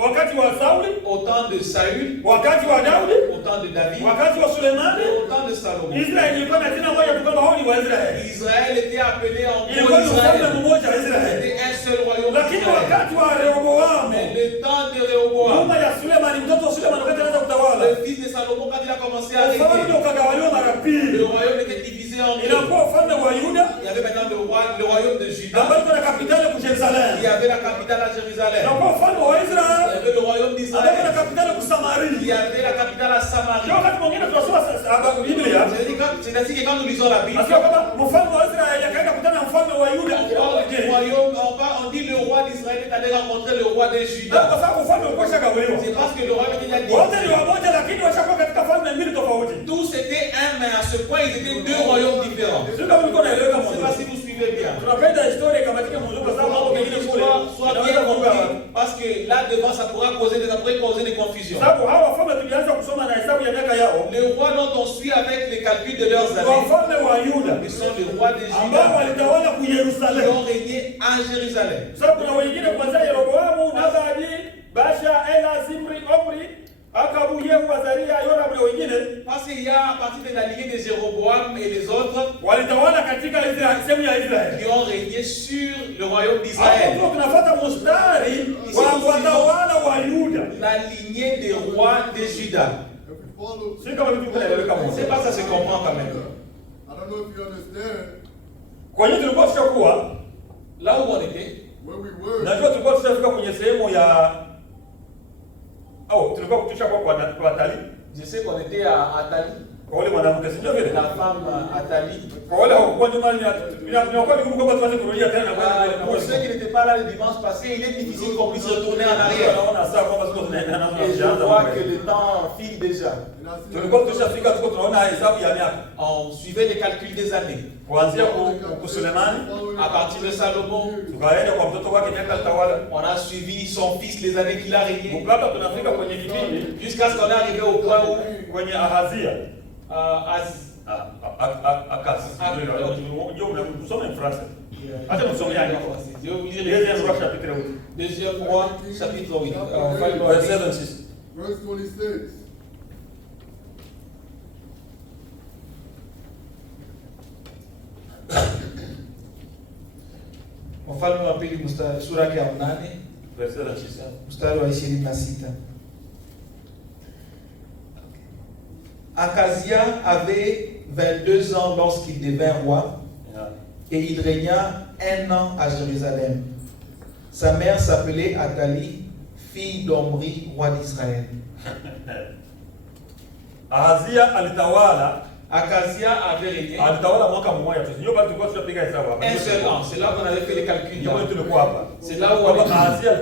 wakati wa Sauli, au temps de Saül, wakati wa Daudi, au temps de David, wakati wa Sulemani. et au temps de Salomon. Israeli ilikuwa na jina moja tu kama hao ni Waisraeli. Israël était appelé en Ilikuwa gros ni ufalme Israël. mmoja wa Israeli. C'était un seul royaume Lakini d'Israël. wakati wa Rehoboamu, Mais le temps de Rehoboam, nyumba ya Sulemani, mtoto wa Sulemani wakati anaanza kutawala, le fils de Salomon, quand il a commencé à ufalme régner, ukagawanywa mara le pili. royaume était divisé en deux. Inakuwa ufalme wa Yuda Il y avait maintenant le royaume de Juda, ambayo iko na kapitali ku il y Yerusalemu. avait la capitale à Jérusalem, Inakuwa ufalme wa il y Israeli avait le royaume ambayo iko d'Israël, na kapitali ku il y Samaria. avait la capitale à Samarie. Ndio wakati mwingine tunasoma Biblia, C'est-à-dire que quand nous lisons la Bible, nasema kama mfalme wa Israeli akaenda kukutana na mfalme wa Yuda. on dit le roi d'Israël est allé rencontrer le roi de Na Juda. kwa sababu ufalme ulikuwa ushagabuliwa. C'est parce que le royaume était déjà Wote ni divisé. wamoja lakini washakuwa katika falme mbili tofauti. Tous étaient un, mais à ce point, ils étaient deux royaumes différents. Sio kama ulikuwa unaeleweka Je ne sais pas mwanzo. si vous suivez bien. Tunapenda historia kamatike mwanzo kwa sababu mambo mengine kule. Soit bien Tunaweza kuruka. compris, parce que là devant, ça pourrait causer des confusions. Sababu hawa wafalme tulianza kusoma na hesabu ya miaka yao. Les rois dont on suit avec les calculs de leurs années, Wafalme wa Yuda ils sont les rois de ambao Juda walitawala ku qui Yerusalemu. ont régné à Jérusalem. Sababu kuna wengine kuanzia Yeroboamu, Nadadi, Basha, Ela, Zimri, Omri, Akabu, Yehu, Azaria, Yoram na wengine Parce qu'il y a à partir de la lignée de Jéroboam et les autres walitawala katika Israeli, sehemu ya Israeli. qui ont régné sur le royaume Hapo d'Israël. ndio tunafuata mstari wa watawala wa Yuda. La lignée des rois de Juda. If we follow, Si kama vitu vinaeleweka Je ne sais mwanzo. pas, ça se comprend quand même. I don't know if you understand Kwa hiyo tulikuwa tushakuwa Là où on était, where we were. najua tulikuwa tushafika kwenye sehemu ya tulikuwa tushakuwa kwa watalii. je sais qu'on était à Atali. La femme Athalie. Pour ceux qui n'étaient pas là le dimanche passé, il est difficile qu'on puisse retourner en arrière. Et je vois que le temps file déjà. On suivait les calculs des années. À partir de Salomon, on a suivi son fils les années qu'il a régné. Jusqu'à ce qu'on est arrivé au point où nous sommes en français. Je vais vous lire les Deuxième roi, chapitre 8. Verset 26. Verse 26. Mfalme wa pili sura ya 8 Verset 26. mstari wa 26. Akazia avait 22 ans lorsqu'il devint roi et il régna 1 an à Jérusalem. Sa mère s'appelait Athalie, fille d'Omri, roi d'Israël. Akazia avait régné un seul an. C'est là qu'on avait fait les calculs. C'est là où Akazia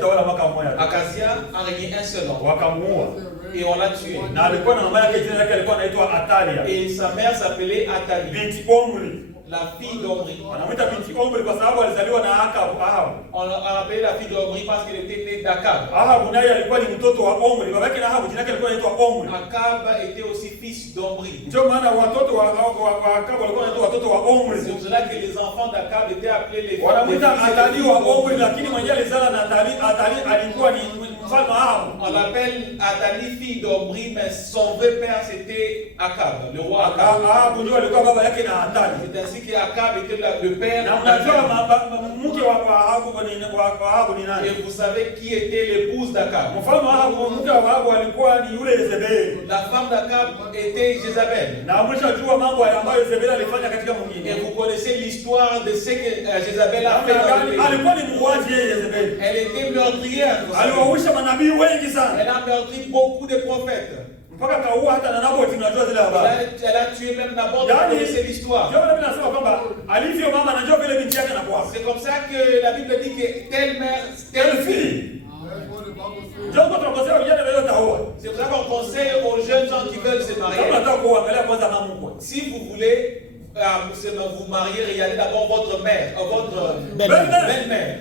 a régné un seul an. Et on l'a tué. Et sa mère s'appelait Athalie, la fille d'Omri. On appelait la fille d'Omri parce qu'elle était née d'Akab. Akab était aussi fils d'Omri. C'est pour cela que les enfants d'Akab étaient appelés les fils on l'appelle Athalie, fille d'Omri, mais son vrai père c'était Akab, le roi Akab. C'est ainsi qu'Akab était le père. Et vous savez qui était l'épouse d'Akab? La femme d'Akab était Jézabel. Et vous connaissez l'histoire de ce que Jézabel a fait dans le pays. Elle était meurtrière. Elle a meurtri beaucoup de prophètes. Elle a tué même Naboth. Vous connaissez l'histoire. C'est comme ça que la Bible dit que telle mère, telle fille. C'est pour ça qu'on conseille aux jeunes gens qui veulent se marier. Si vous voulez vous marier, regardez d'abord votre mère, votre belle-mère.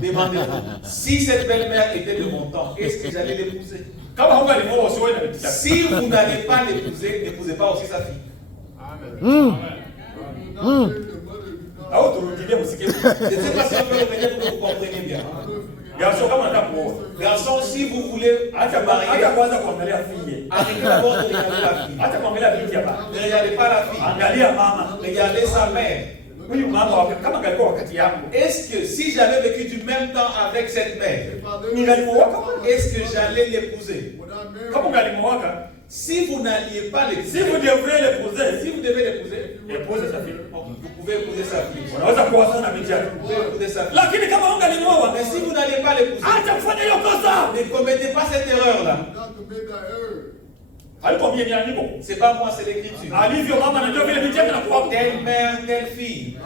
Demandez-vous, si cette belle-mère était de mon temps, est-ce que j'allais l'épouser? Si vous n'allez pas l'épouser, n'épousez pas aussi sa fille. Je ne sais pas si on peut revenir pour que vous compreniez bien. Garçon, si vous voulez marier, arrêtez d'abord de regarder la fille. Ne regardez pas la fille. Regardez sa mère. Est-ce que si j'avais vécu du même temps avec cette mère, est-ce que j'allais l'épouser? Si vous n'alliez pas l'épouser, si vous devez l'épouser, épousez sa fille. Vous pouvez épouser sa fille. Vous pouvez épouser sa fille. Mais si vous n'allez pas l'épouser, ne commettez pas cette erreur-là. C'est pas moi, c'est l'écriture. Telle mère, telle fille.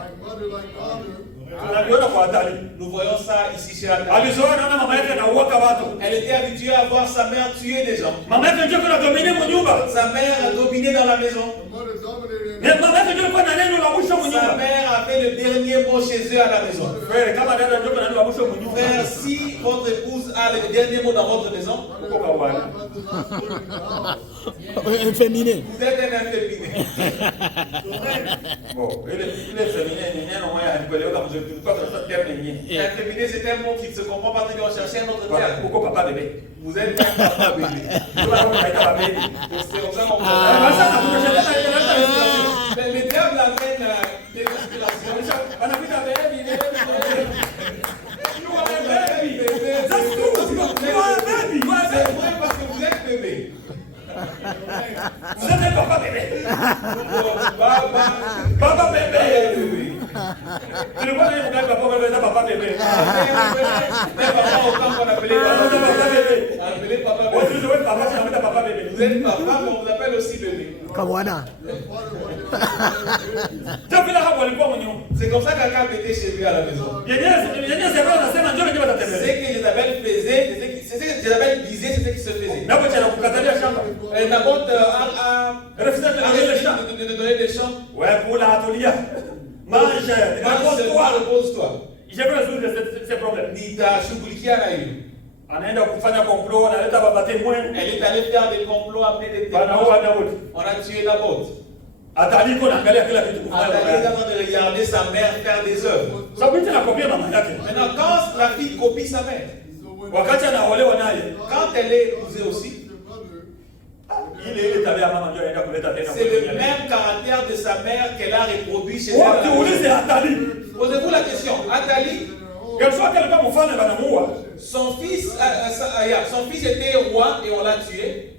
Nous voyons ça ici chez Athalie. Elle était habituée à voir sa mère tuer des gens. Sa mère a dominé dans la maison. Sa mère avait le dernier mot chez eux à la maison. Frère, si votre épouse a le dernier mot dans votre maison, Inféminé. vous êtes un inféminé. Inféminé, c'est un mot qui ne se comprend pas très bien. On cherchait un autre terme. Vous êtes un papa bébé. C'est comme ça qu'on mais le diable amène des conspirations. C'est vrai parce que vous êtes bébé. Vous êtes un papa bébé. Papa bébé. Tu ne vois pas que papa bébé, papa bébé. Papa autant qu'on appelait papa bébé. Vous êtes papa, mais on vous appelle aussi bébé. Kawana. C'est comme ça qu'Akab était chez lui à la maison. Ce que Jézabel faisait, c'est ce que Jézabel disait, c'est ce qui se faisait. Naboth a refusé de donner des champs. Ouais, pour la atolia. Mange, repose-toi. Je vais résoudre ces problèmes. Anaenda kufanya complot, analeta baba témoin. Elle est allée faire des complots, amener des témoins. On a tué Naboth. Atali ko naangalia kila kitu Elle est en train de regarder sa mère faire des œuvres. Sababu tena kopia mama yake. Maintenant, quand la fille copie sa mère, Wakati anaolewa naye, quand elle est épousée aussi, ile tabia mama ndio anaenda kuleta tena. c'est le même caractère de sa mère qu'elle a reproduit chez elle. Tuulize Atali. Posez-vous la question. Atali, son fils était roi et on l'a tué.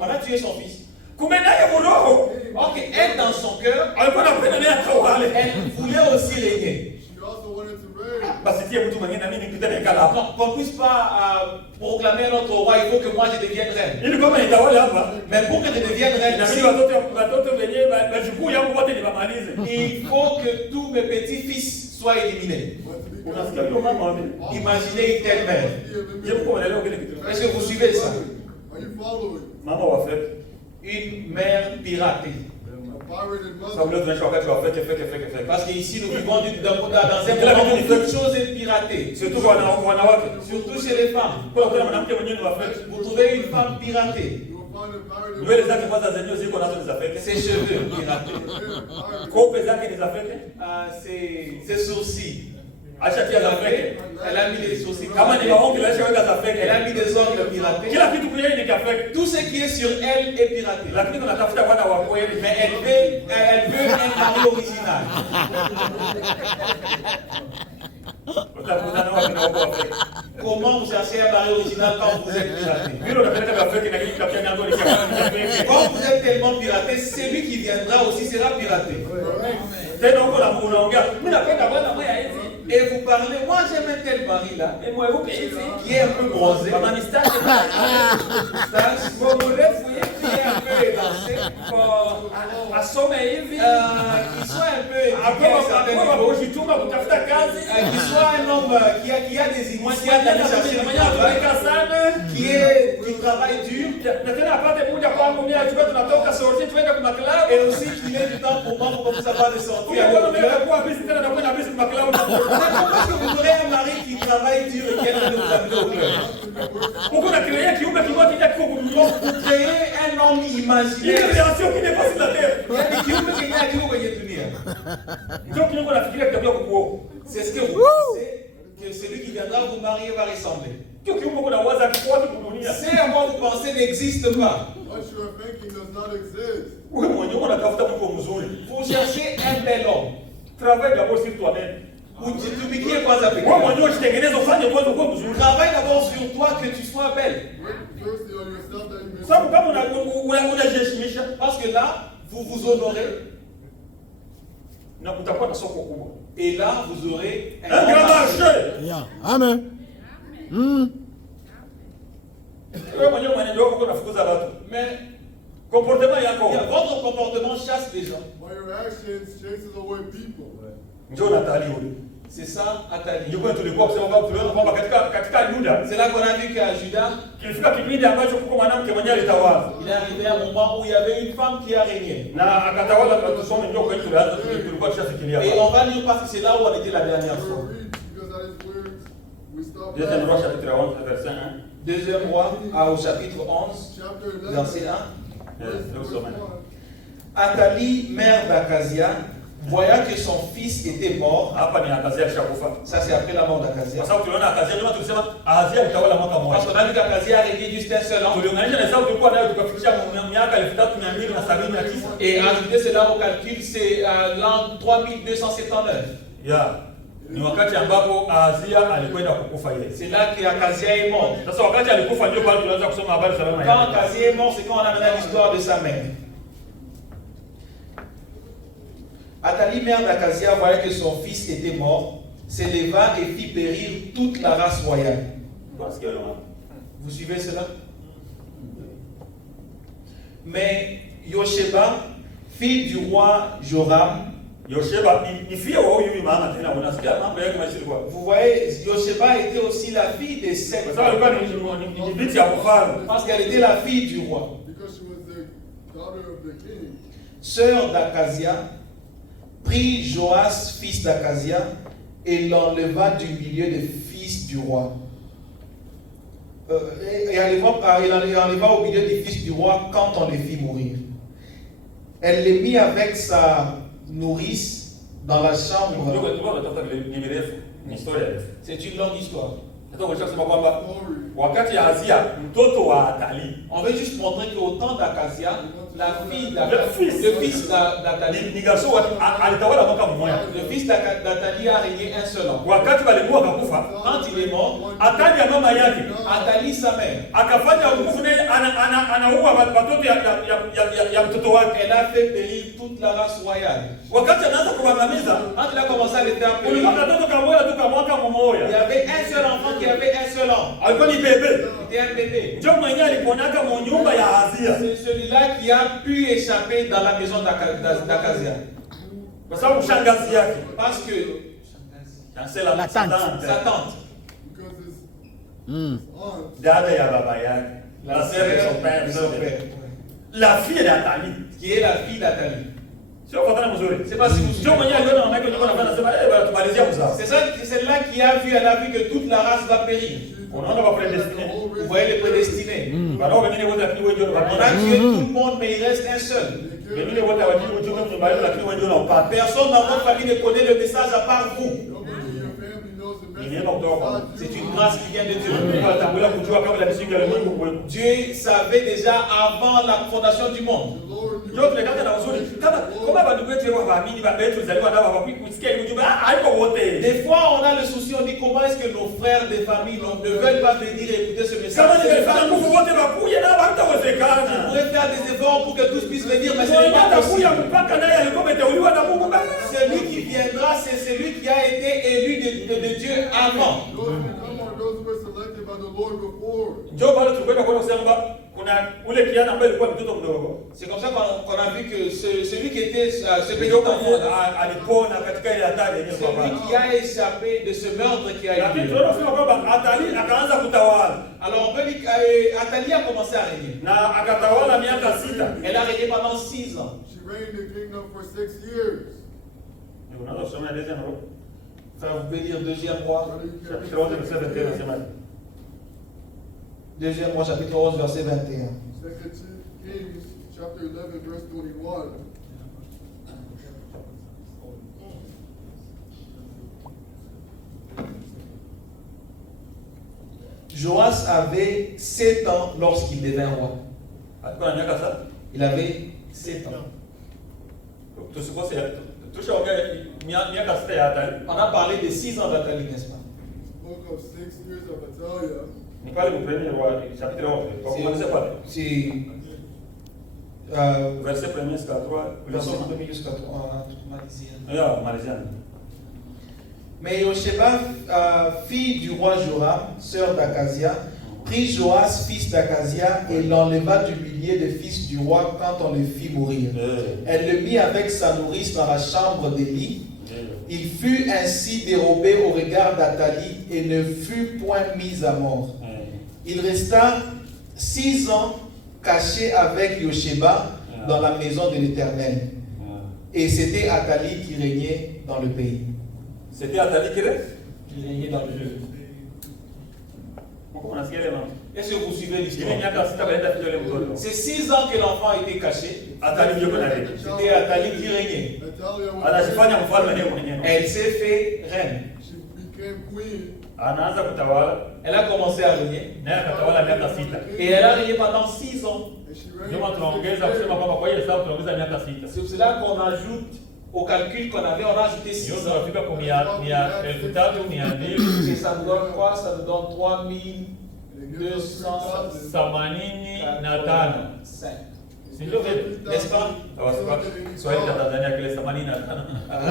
On a tué son fils. Ok, elle dans son cœur, elle voulait aussi régner. Non, qu'on puisse pas proclamer notre roi, il faut que moi je devienne reine. Mais pour que je devienne reine, il faut que tous mes petits-fils soient éliminés. Imaginez une telle mère. Est-ce que vous suivez ça? Une mère piratée. Parce qu'ici nous vivons dans un monde où toute chose est piratée. Surtout chez les femmes. Vous trouvez une femme piratée. Ses cheveux piratés. Ses sourcils. Elle a mis des sourcils piratés. Elle a mis des ongles piratés. Tout ce qui est sur elle est piraté. Mais elle veut un mari original. Comment vous cherchez un mari original quand vous êtes piraté? Quand vous êtes tellement piraté, celui qui viendra aussi sera piraté. Et vous parlez, moi j'aime un tel mari là, qui est un peu bronzé, qui est un peu élancé, qui soit un peu éduqué à un certain niveau, qui soit un homme qui a des initiales d'aller chercher du travail, qui travaille dur, et aussi qu'il ait du temps pour moi pour que ça va de sortir. Parce que vous aurez un mari qui travaille dur et qui est en train de vous amener au club. Vous créez un homme imaginaire. Il y a des c'est ce que vous pensez que celui qui viendra vous marier va ressembler. C'est à quoi vous pensez n'existe pas. Vous cherchez un bel homme. Travaille d'abord sur toi-même. Utumikie kwanza pekee. Travaille d'abord sur toi que tu sois belle. Parce que là, vous vous honorez. Et là, vous aurez un grand marché. Amen. Mais votre comportement chasse les gens. C'est ça, Atali. C'est là qu'on a vu qu'à Juda, il est arrivé à un moment où il y avait une femme qui a régné. Et on va lire parce que c'est là où on était la dernière fois. Deuxième roi au chapitre 11, verset 1. Atali, mère d'Akazia, voyant que son fils était mort. Ça c'est après la mort d'Akazia. Parce qu'on a vu qu'Akazia a régné juste un seul an. Et ajouter cela au calcul, c'est l'an 3279. C'est là qu'Akazia est mort. Quand Akazia est mort, c'est quand on a maintenant l'histoire de sa mère. Atali, mère d'Akazia, voyant que son fils était mort, s'éleva et fit périr toute la race royale. Vous suivez cela? Mais Yosheba, fille du roi Joram, Yosheba ni fille wa huyu mama tena unasikia mambo yake maisha kwa. vous voyez, Yosheba était aussi la fille de Seth. Kwa sababu alikuwa ni binti ya mfalme. Parce qu'elle était la fille du roi. Because she was the daughter of the king. Sœur d'Akazia, prit Joas, fils d'Akazia, et l'enleva du milieu des fils du roi. Et elle enleva au milieu des fils du roi quand on les fit mourir. Elle les mit avec sa nourrice dans la chambre. C'est une longue histoire. Wakati ya Azia mtoto wa Atali, On veut juste montrer qu'au temps d'Akazia, la fille Le le fils d'Athalie, ni garso alitawala mwaka mmoja. le fils d'Athalie a régné un seul an. Wakati walikuwa kakufa, Quand il est mort, Atali ya mama yake Athalie, sa mère, akafanya nguvu naye anaua watoto ya mtoto wake. elle a fait périr toute la race royale. Wakati anaanza kuangamiza, Quand il a commencé à les faire kulikuwa périr, katoto kamoja tu ka mwaka il y mmoja. avait un seul enfant qui avait un seul an. Alikuwa ni bebe. C'était un bébé. Ndio mwenyewe aliponaka mu nyumba ya Azia. C'est celui-là qui a pu échapper dans la maison d'Akazia. Kwa sababu shangazi yake. Parce que C'est la tante. sa tante, Because his aunt, Dada ya baba yake. La sœur de son père. de son père, La fille d'Atali. qui est la fille d'Athalie. Sio fatana mzuri. C'est pas si vous Ndio mwenyewe aliona mama yake alikuwa anasema bwana tumalizia mzao. C'est celle-là qui a vu, elle a vu que toute la race va périr. Unaona kwa predestiné. Vous voyez les prédestinés. Bana wengine wote lakini wewe ndio On a unapata. tué tout le monde, mais il reste un seul. Wengine wote hawajui ujumbe mbaya lakini wewe ndio unapata. Personne dans votre famille ne connaît le message à part vous. nobody in your family knows the message. Niema kutoka. C'est une grâce qui vient de Dieu. Tangulia kujua kabla misingi ya ulimwengu kuwepo. Dieu savait déjà avant la fondation du monde. The Lord knew. Ndio tunakata na uzuri. Kama bado wetu wao waamini baba yetu zaliwa nao hawakui kusikia ujumbe haiko wote. Des fois, on a le souci, on dit comment est-ce que nos frères des familles ne veulent pas venir écouter ce message. Kama ningefanya nguvu wote wakuye na On hatawezekana. pourrait faire des efforts pour que tous puissent venir, mais ce n'est Mwenye pas possible. atakuja mpaka naye alikuwa ameteuliwa na Mungu baba. Celui qui viendra, c'est celui qui a été élu de Dieu avant. Those who come are those who were selected by the Lord before. Ndio pale tulikwenda kuona kusema kuna ule kijana ambaye alikuwa mtoto mdogo. C'est comme ça qu'on a vu que celui qui était ce petit Ndio enfant, alipona katika ile hatari yenyewe kwa celui baba. qui a échappé de ce meurtre qui a eu Lakini lieu. tunasema kwamba Atali akaanza kutawala Alors on peut dire qu'Athalie a commencé à régner. na akatawala miaka 6. Elle a régné pendant 6 ans. She reigned the kingdom for 6 years. Ndio unaweza kusoma ile tena. Ça, vous pouvez lire deuxième roi, Chapitre 11 verset 21 nasema. deuxième roi chapitre 11 verset 21. Second Kings chapter 11 verse 21. Joas avait 7 ans lorsqu'il devint roi. Alikuwa na miaka sasa. Il avait 7 ans. Tusikose tushaongea miaka 6 ya Atali. On a parlé de 6 ans d'Athalie, n'est-ce pas? Spoke of 6 years of Atalia. Ni pale mu premier roi chapitre 11. Kwa kumaliza pale. C'est Verset 1 jusqu'à 3. verset 1 jusqu'à 3. Ya malizana. Mais Yosheba, fille du roi Joram, sœur d'Akazia, prit Joas, fils d'Akazia, et l'enleva du milieu des fils du roi quand on le fit mourir. Elle le mit avec sa nourrice dans la chambre d'Élie. Il fut ainsi dérobé au regard d'Athalie et ne fut point mis à mort. Il resta 6 ans caché avec Yosheba dans la maison de l'Éternel. Et c'était Athalie qui régnait dans le pays. C'était Atali qui régnait dans le pays. Est-ce que vous suivez l'histoire? C'est 6 ans que l'enfant a été caché. C'était Athalie qui régnait. Elle s'est fait reine. She became queen. Elle a commencé à régner. Et elle a régné pendant 6 ans. And she reigned for 6 years. C'est pour cela qu'on ajoute au calcul qu'on avait, on a ajouté 6 ans. Et ça nous donne quoi? Ça nous donne 3285. N'est-ce pas?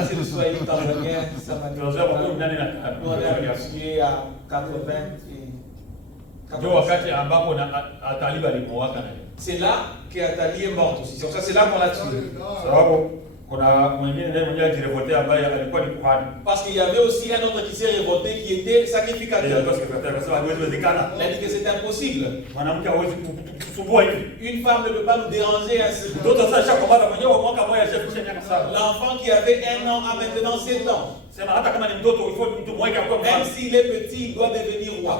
C'est le Swahili tanzanien, Samanini. Nous on est habitué à 80 et Ndio wakati ambapo Atali alimuwaka naye. C'est là qu'Atali est morte aussi. C'est ça, c'est là qu'on l'a tué. Sababu kuna mwingine ndiye mwenyewe alirevoltea ambaye alikuwa ni kuhani. Parce qu'il y avait aussi un autre qui s'est révolté qui était sacrificateur. Il a dit que c'est impossible. Une femme ne peut pas nous déranger ainsi. L'enfant qui avait 1 an a maintenant 7 ans. Même s'il est petit, il doit devenir roi.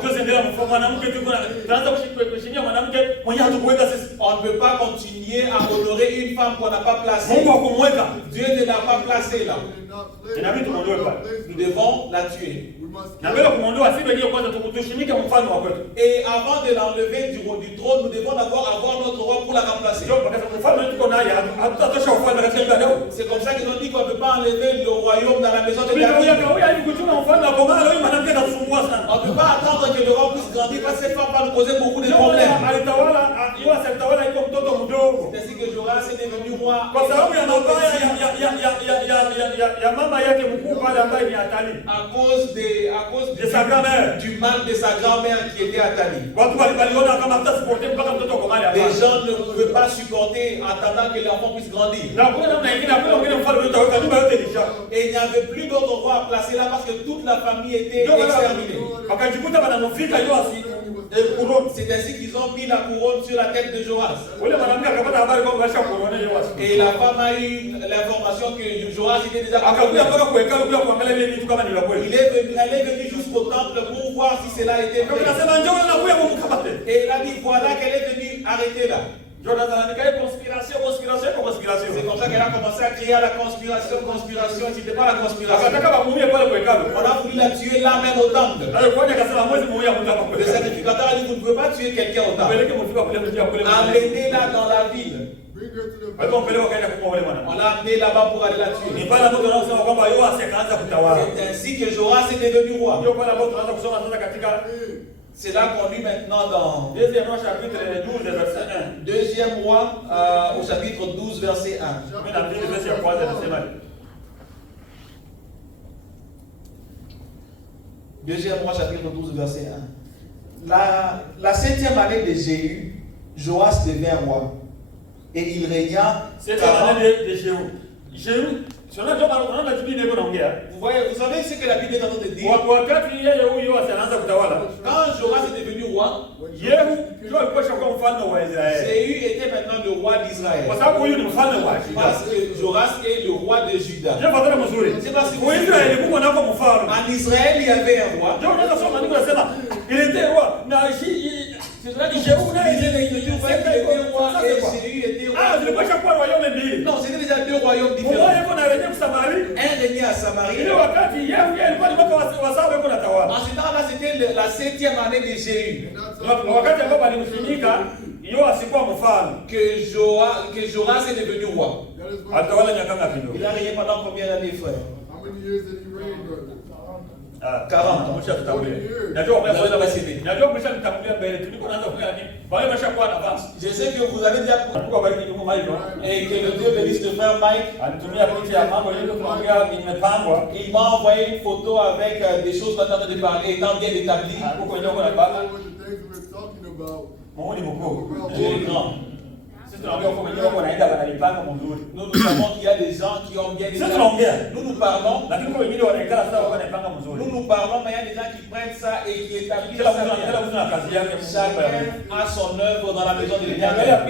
On ne peut pas continuer à honorer une femme qu'on n'a pas placée. Dieu ne l'a pas placée là. Nous devons la tuer. Et avant de l'enlever du trône, nous devons d'abord avoir notre roi pour la remplacer. C'est comme ça qu'ils ont dit qu'on ne peut pas enlever le royaume dans la maison de David. On ne peut pas attendre que le roi puisse grandir parce que cette femme va nous causer beaucoup de problèmes. C'est ainsi que Joras est devenu roi. À cause du mal de sa grand-mère qui était Atali. Les gens ne pouvaient pas supporter en attendant que l'enfant puisse grandir. Et il n'y avait plus d'autre roi à placer là parce que toute la famille était exterminée. C'est ainsi qu'ils ont mis la couronne sur la tête de Joras. Et la femme a eu l'information que Joras était déjà elle est venue jusqu'au temple pour voir si cela était vrai. Et elle a dit voilà qu'elle est venue arrêter là. C'est comme ça qu'elle a commencé à crier à la conspiration. C'était pas la conspiration. On a voulu la tuer là même au temple. Le sacrificateur a dit vous ne pouvez pas tuer quelqu'un au temple. Emmenez-la dans la ville. On l'a amené là-bas pour aller la tuer. C'est ainsi que Joras est devenu roi. C'est là qu'on lit maintenant dans 2e roi chapitre 12 verset 1. 2e roi au chapitre 12 verset 1. 2e roi chapitre 12 verset 1. La 7e année de Jéhu, Joas devient roi. Et il régna. C'est la année de Jéhu. Jéhu, vous savez ce que la Bible est en train de dire. Quand Joras est devenu roi, Jéhu était maintenant le roi d'Israël. Parce que Joras est le roi de Juda. C'est parce en Israël il y avait un roi. Il était roi. C'est vrai que Jéhu était roi et Jéhu était roi. Non, c'était déjà 2 royaumes différents. Un régnait à Samarie. En ce temps-là, c'était la 7e année de Jéhu. Que Joras est devenu roi. Il a régné pendant combien d'années, frère? 40 ans. Je sais que vous avez déjà et que le Dieu bénisse le frère Mike. Il m'a envoyé une photo avec des choses qu'on est en train de parler, étant bien établi. Dieu est grand. Nous savons qu'il y a des gens qui ont bien des Nous parlons, mais il y a des gens qui prennent ça et qui établissent ça bien. Chacun a son œuvre dans la maison de l'Éternel.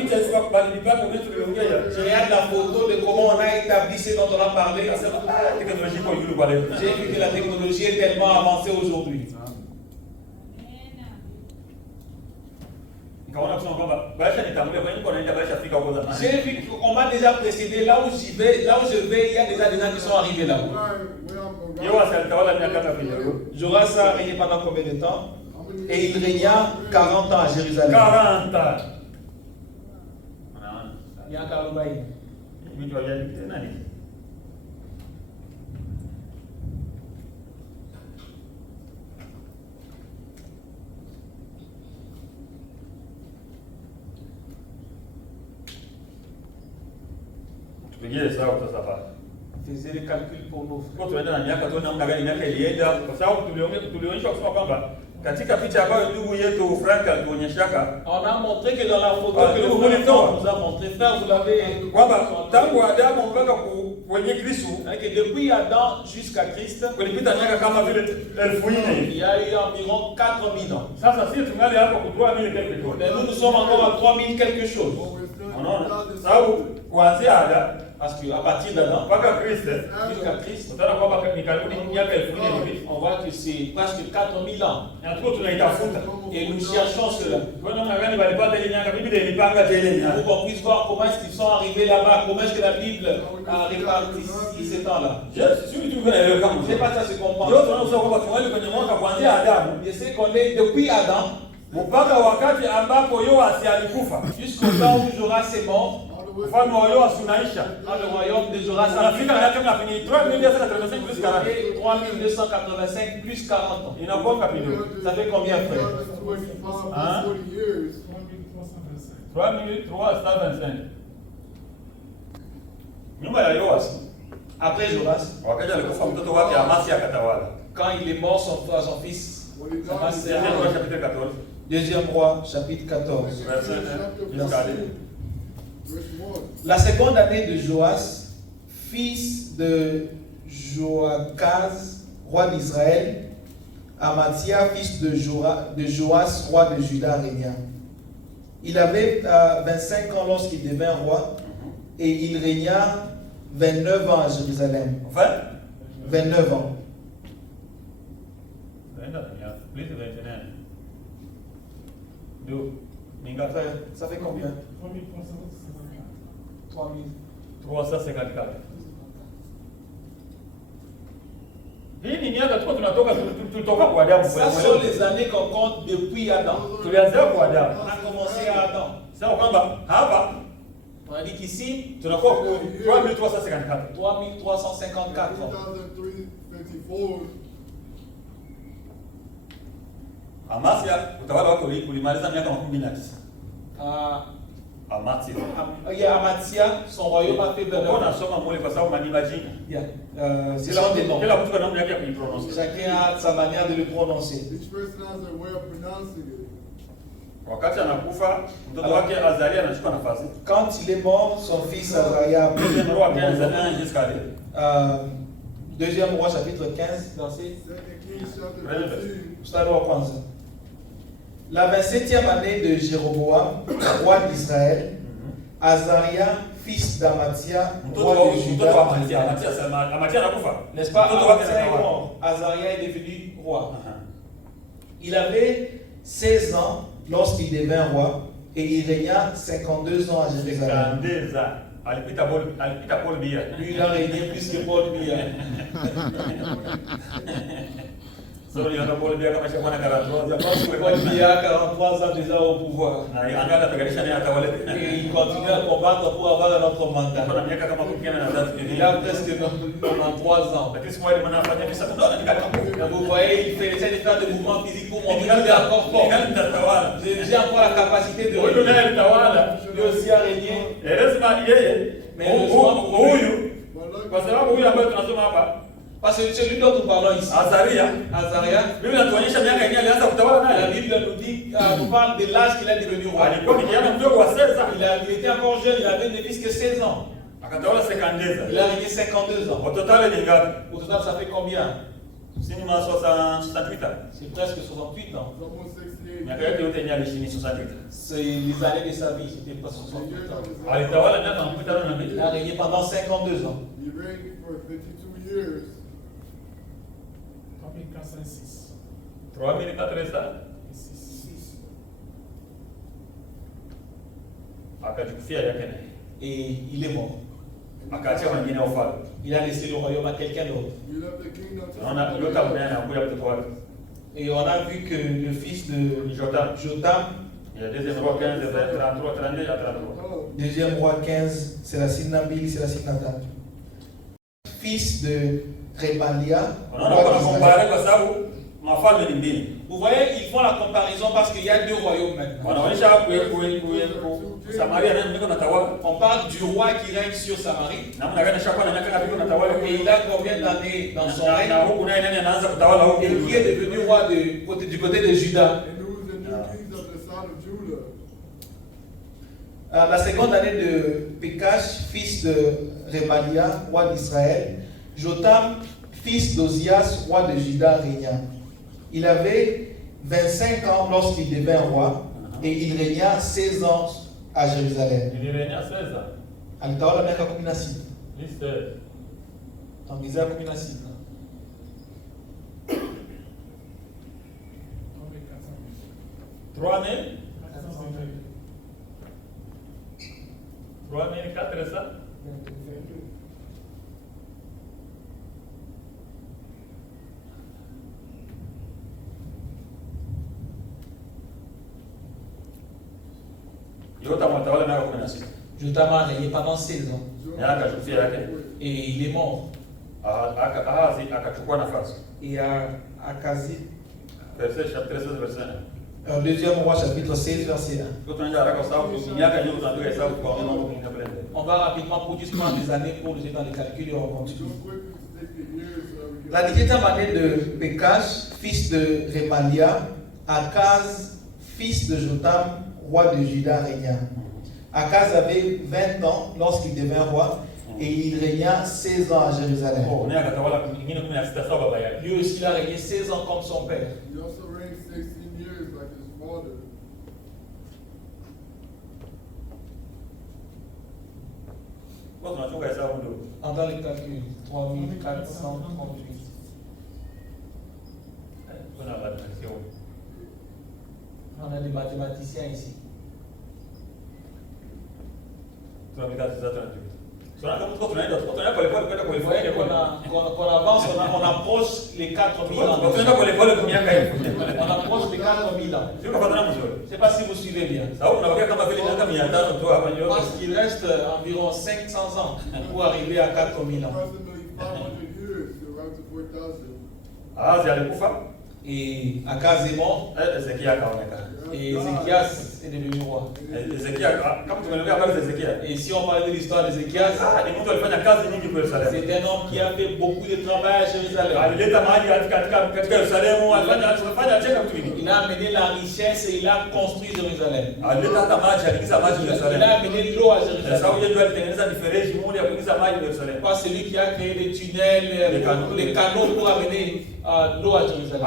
Je regarde la photo de comment on a établi ce dont on a parlé. J'ai vu que la technologie est tellement avancée aujourd'hui. J'ai vu qu'on m'a déjà précédé, là où je vais, il y a déjà des gens qui sont arrivés là. Joras a régné pendant combien de temps? Et il régna 40 ans à Jérusalem. 40 ans. Il y a 40 ans. Faisait les calculs pour nous. Katika picha ambayo ndugu yetu Frank alituonyeshaka, On a montré que dans la photo que le frère nous a montré, frère, vous l'avez. kwamba tangu Adamu mpaka kwenye Kristo, Que depuis Adam jusqu'à Christ, kulipita miaka kama vile 1000 il y a eu environ 4000 ans. Sasa sisi tungali hapa kutoa mili quelque chose. Mais nous sommes encore à 3000 quelque chose. Unaona? Sababu kuanzia Adamu Parce qu'à partir d'Adam mpaka Kristo, jusqu'à Christ, utaona kwamba ni karibu miaka 1000 hivi. on voit que c'est presque 4000 ans. Na tuko tunaitafuta. Et nous cherchons cela. Kwa namna gani walipata ile miaka? Biblia ilipanga ile miaka. Pour qu'on puisse voir comment est-ce qu'ils sont arrivés là-bas, comment est-ce que la Bible a réparti ces temps-là. Je suis tu connais kama. C'est pas ça se comprendre. Ndio tunaona kwamba tungali kwenye mwaka kuanzia Adamu Je sais qu'on est depuis Adam mpaka wakati ambapo Yoasi alikufa. jusqu'au temps où Joras est mort, Mfano wa Yoasi unaisha. quand le royaume de Joras a Unafika miaka ngapi? 3285 plus 40. 3285 plus 40 ans. Inakuwa ngapi ndio? Ça fait combien, frère? 3325. Nyuma ya Yoasi, Après Joras, wakati alikufa mtoto wake Amasi akatawala. quand il est mort, son fils, Amasa, Deuxième roi chapitre 14, Deuxième roi, chapitre 14. verset 1 jusqu'à 2. La seconde année de Joas, fils de Joachaz, roi d'Israël, Amathia, fils de Joas, roi de Juda, régna. Il avait 25 ans lorsqu'il devint roi et il régna 29 ans à Jérusalem. Enfin, 29 ans. plus de 29. D'où? Frère, ça fait combien? 354. Hii ni miaka tu tulitoka kwa Adamu. ça sont les années qu'on compte depuis Adam. Tulianzia kwa Adamu. On a commencé à Adam. Sasa kwamba hapa On a dit qu'ici, tunakuwa 3354. 3354 ans. 2003-24. Amasia utawala wake ulimaliza miaka 19. Amasia. Amathia, son royaume a fait 29 ans. Unasoma mule kwa sababu mani majina. C'est l'un des noms. Kila mtu ana namna yake ya kuiprononce. Chacun a sa manière de le prononcer. Each person has a way of pronouncing it. Wakati anakufa mtoto wake Azaria anachukua nafasi. Quand il est mort, son fils Azaria a pris Deuxième roi 15 jusqu'à 2. Deuxième roi chapitre 15, verset. 2 Kings chapter Relevant. 15. Mstari wa kwanza. La 27e année de Jéroboam, roi d'Israël, Azaria, fils d'Amathia, roi de Juda, Amatia anakufa. n'est-ce pas? Mtoto wake Amathia est anatawala. mort. Azaria est devenu roi. Il avait 16 ans lorsqu'il devint roi et il régna 52 ans à Jérusalem. 52 ans. Alipita Paul Biya. Lui, il a régné plus que Paul Biya. Sasa yule Paul Biya kama shakwana 43 Paul Biya, 43 ans déjà au pouvoir. na angalia ataganisha naye atawale. Et il continue à combattre pour avoir notre mandat. Kuna miaka kama 13 hivi. Il a presque 93 ans. Lakini siku ile mnafanya visa tunaona ni kama Vous voyez, il essaie de faire des mouvements physiques pour montrer qu'il est encore fort. mtatawala. J'ai encore la capacité de Huyu régner. naye mtawala. Lui aussi a régné. Lazima yeye huyu kwa sababu huyu ambaye tunasoma hapa Parce que celui dont nous parlons ici, Azaria, Azaria, Biblia inatuonyesha miaka yenyewe alianza kutawala la naye. Bible nous dit, nous parle de l'âge qu'il est devenu roi. Alikuwa kijana mdogo wa 16 ans. Il était encore jeune, il avait ne plus que 16 ans. Akatawala 52 ans. Il a régné 52 ans. Au total ni ngapi? Au total, ça fait combien? Sini ma 68 ans. C'est presque 68 ans. It's almost 68. Miaka yake yote yenyewe alishini 68 ans. C'est les années de sa vie, c'était pas 68 ans. Alitawala miaka 52 na Il a régné pendant 52 ans. He reigned for 52 years. 3400 akajikufia yake naye. Et il est mort. Akaachia wengine ufalme. Il a laissé le royaume à quelqu'un d'autre. He left the kingdom to Tunaona yote ambaye anakuja mtoto wake. Et on a vu que le fils de Jotam. Jotam, Il y a deuxième roi 15 33 32 à 33. deuxième roi 15, c'est la Sinabili, c'est la Sinata. Fils de Rebalia, Unaona roi kuna d'Israël. kompare kwa sababu mafalme ni mbili. Vous voyez, ils font la comparaison parce qu'il y a deux royaumes maintenant. On parle du roi qui règne sur Samarie. Et il a combien d'années dans son règne? Et qui est devenu roi du côté de Juda. And who was the new kings of the south of Judah? La seconde année de Pékash, fils de Remalia, roi d'Israël, Jotam, fils d'Ozias, roi de Juda, régna. Il avait 25 ans lorsqu'il devint roi et il régna 16 ans à Jérusalem. Alitawala miaka 16. Ongezea 16. Jotam a régné pendant 16 ans et il est mort. Et Akazi, deuxième roi chapitre 16 verset 1. On va rapidement pour juste prendre des années pour nous dans les calculs et on continue. La 17e année de Pékash, fils de Remalia, Akaz, fils de Jotam, roi de Juda, régna. Akaz avait 20 ans lorsqu'il devint roi et il régna 16 ans à Jérusalem. Lui aussi, il a régné 16 ans comme son père. He also reigned 16 years like his father. En dans les calculs, 3438. On a des mathématiciens ici. Vous voyez qu'on avance, on approche les 4000 ans. On approche les 4000 ans. Je ne sais pas si vous suivez bien. Parce qu'il reste environ 500 ans pour arriver à 4000 ans. Approximately 500 years to around to 4000. Et Akaz est mort et Ézéchias est devenu roi. Et si on parle de l'histoire d'Ézéchias, c'est un homme qui a fait beaucoup de travail à Jérusalem. Il a amené la richesse et il a construit Jérusalem. Il a amené l'eau à Jérusalem. Pas celui qui a créé des tunnels, les canaux pour amener l'eau à Jérusalem.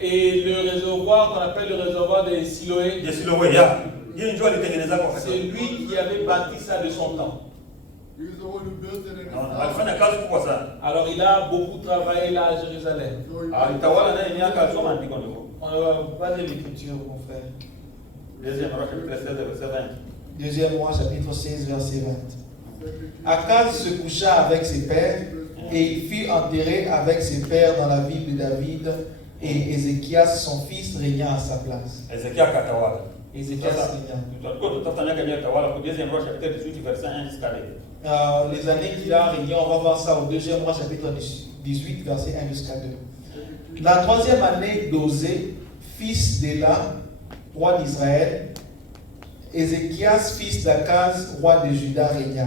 Et le réservoir qu'on appelle le réservoir de Siloé, c'est lui qui avait bâti ça de son temps. He was the one who built it in his house. Alors il a beaucoup travaillé là à Jérusalem. So he On va pas de l'écriture, mon frère. Deuxième roi chapitre 16 verset 20. Akaz se coucha avec ses pères et il fut enterré avec ses pères dans la ville de David et Ézéchias son fils régna à sa place. Ézéchias régna. Les années qu'il a régné, on va voir ça au deuxième roi chapitre 18 verset 1 jusqu'à 2. La troisième année d'Osée, fils d'Éla, roi d'Israël, Ézéchias, fils d'Akaz, roi de Juda, régna.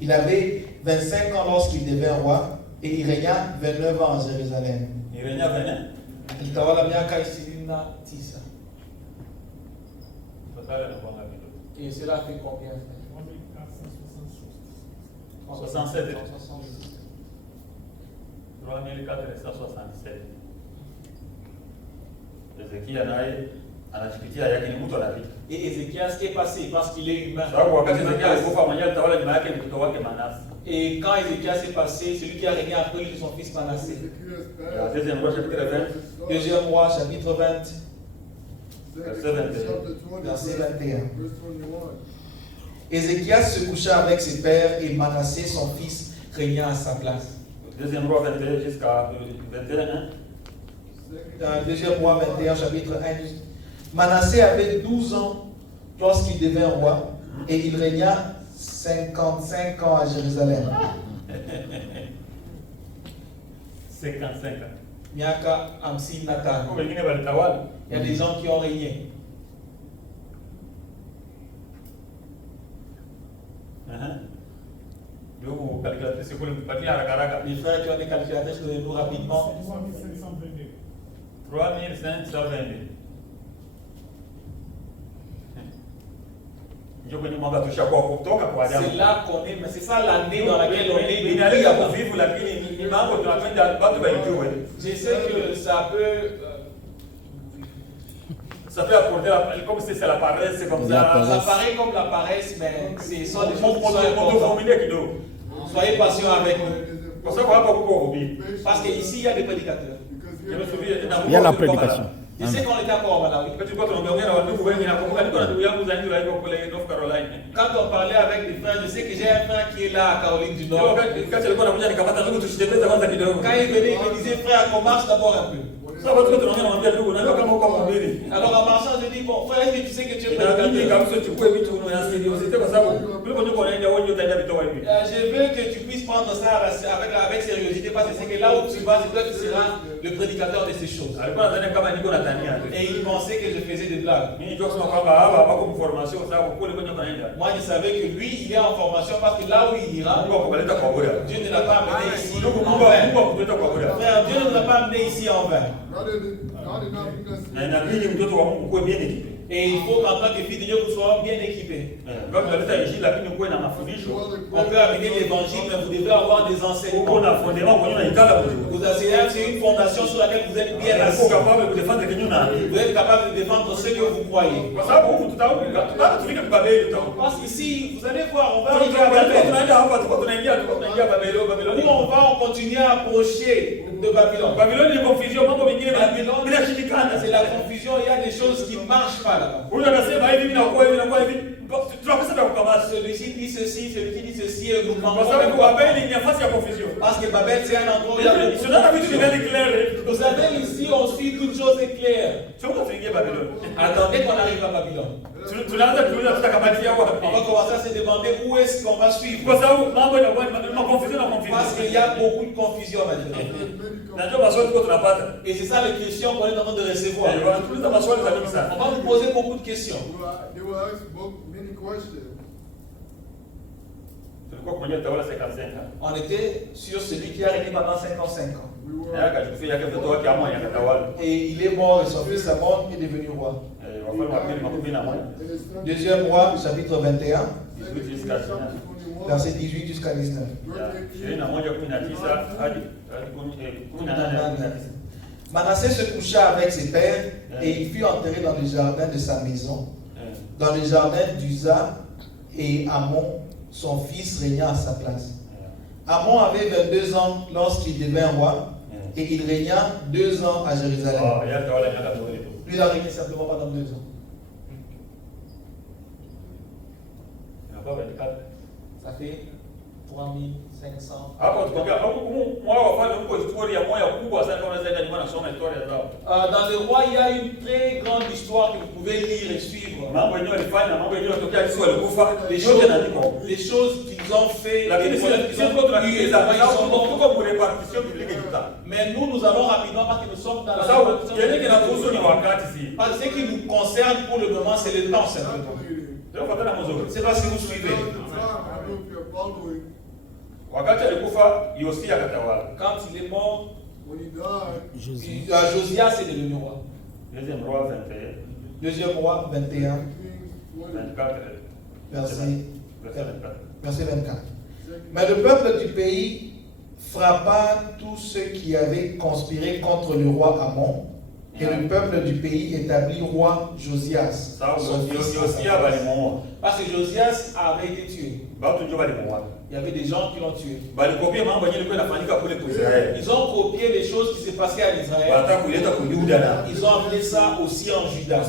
Il avait 25 ans lorsqu'il devint roi et il régna 29 ans à Jérusalem. Alitawala miaka 29. Et cela fait combien? 67. 3467. Ezekia naye anajipitia yake ni mtu anapita. Et Ézéchias est passé parce qu'il est humain. Sababu wakati Ezekia alikufa mwenyewe tawala nyuma yake ni mtoto wake Manase. Et quand Ézéchias est passé, celui qui a régné après lui, c'est son fils Manassé. Deuxième roi chapitre 20. Deuxième roi chapitre 20. Verset 21. Ézéchias se coucha avec ses pères et Manassé, son fils, régna à sa place. Deuxième roi 21 jusqu'à 21. Deuxième roi 21, chapitre 1. Manassé avait 12 ans lorsqu'il devint roi et il régna 55 ans à Jérusalem. 55 ans. miaka 55. Kwa wengine walitawala. Il y a des gens qui ont régné. Ndio calculatrice kule mpatia haraka haraka. Les frères qui ont des calculatrices, donnez-nous rapidement. 3522. Ndio kwenye mwaka tushakuwa kutoka kwa Adamu. C'est là qu'on est, mais c'est ça l'année dans laquelle on est. Inalika kuvivu lakini ni mambo tunapenda watu waijue. Je sais que ça peut apporter comme si c'est la paresse, c'est comme ça. ça paraît comme la paresse, mais c'est ça des choses qui sont importantes. Soyez patient avec nous. Kwa sababu hapa kuko hubiri. Parce qu'ici, il y a des prédicateurs. Il y a la prédication. Je sais qu'on était encore au Malawi. Quand on parlait avec des frères, je sais que j'ai un frère qui est là à Caroline du Nord. Quand il venait, il me disait, frère, commence d'abord un peu. Alors en marchant, je dis, bon frère, est-ce que tu sais que tu es prédicateur? Je veux que tu puisses prendre ça avec sérieuxité, parce que c'est que là où tu vas, c'est toi qui seras le prédicateur de ces choses. Et il pensait que je faisais des blagues. Moi, je savais que lui, il est en formation parce que là où il ira, Dieu ne l'a pas amené ici en vain. Frère, Dieu ne nous a pas amené ici en vain. Et il faut qu'en tant que fils de Dieu, vous soyez bien équipés. On peut amener l'évangile, mais vous devez avoir des enseignements. Vous asseyez, c'est une fondation sur laquelle vous êtes bien assis. Vous êtes capable de défendre ce que vous croyez. Parce qu'ici, vous allez voir, on va arriver à Babel. Nous, on va continuer à approcher de Babylone. C'est la confusion, il y a des choses qui ne marchent pas là-bas. Celui-ci dit ceci, celui-ci dit ceci, et nous manquons. Parce que Babel, c'est un endroit où il y a beaucoup de confusion. Vous savez, ici, on suit toute chose est claire. Attendez qu'on arrive à Babylone. On va commencer à se demander où est-ce qu'on va suivre. Parce qu'il y a beaucoup de confusion maintenant. Et c'est ça les questions qu'on est en train de recevoir. On va vous poser beaucoup de questions. They will ask many questions. On était sur celui qui a régné pendant 55 ans. Et il est mort et son fils Amon est devenu roi. Deuxième roi, chapitre 21, verset 18 jusqu'à 19. Manassé se coucha avec ses pères et il fut enterré dans le jardin de sa maison, dans le jardin d'Uza, et Amon, son fils, régna à sa place. Amon avait 22 ans lorsqu'il devint roi et il régna 2 ans à Jérusalem. Lui, il a régné simplement pendant 2 ans. Ça fait 3500. Dans le roi, il y a une très grande histoire que vous pouvez lire et suivre. Les choses qu'ils ont fait, mais nous allons rapidement parce que nous sommes dans la parce que ce qui nous concerne pour le moment, c'est le temps simplement. C'est parce que vous suivez. Quand il est mort, Josias est devenu roi. Deuxième roi 21, verset 24. Mais le peuple du pays frappa tous ceux qui avaient conspiré contre le roi Amon. Et le peuple du pays établit roi Josias. Parce que Josias avait été tué. Il y avait des gens qui l'ont tué. Ils ont copié les choses qui s'est passées à Israël. Ils ont amené ça aussi en Juda.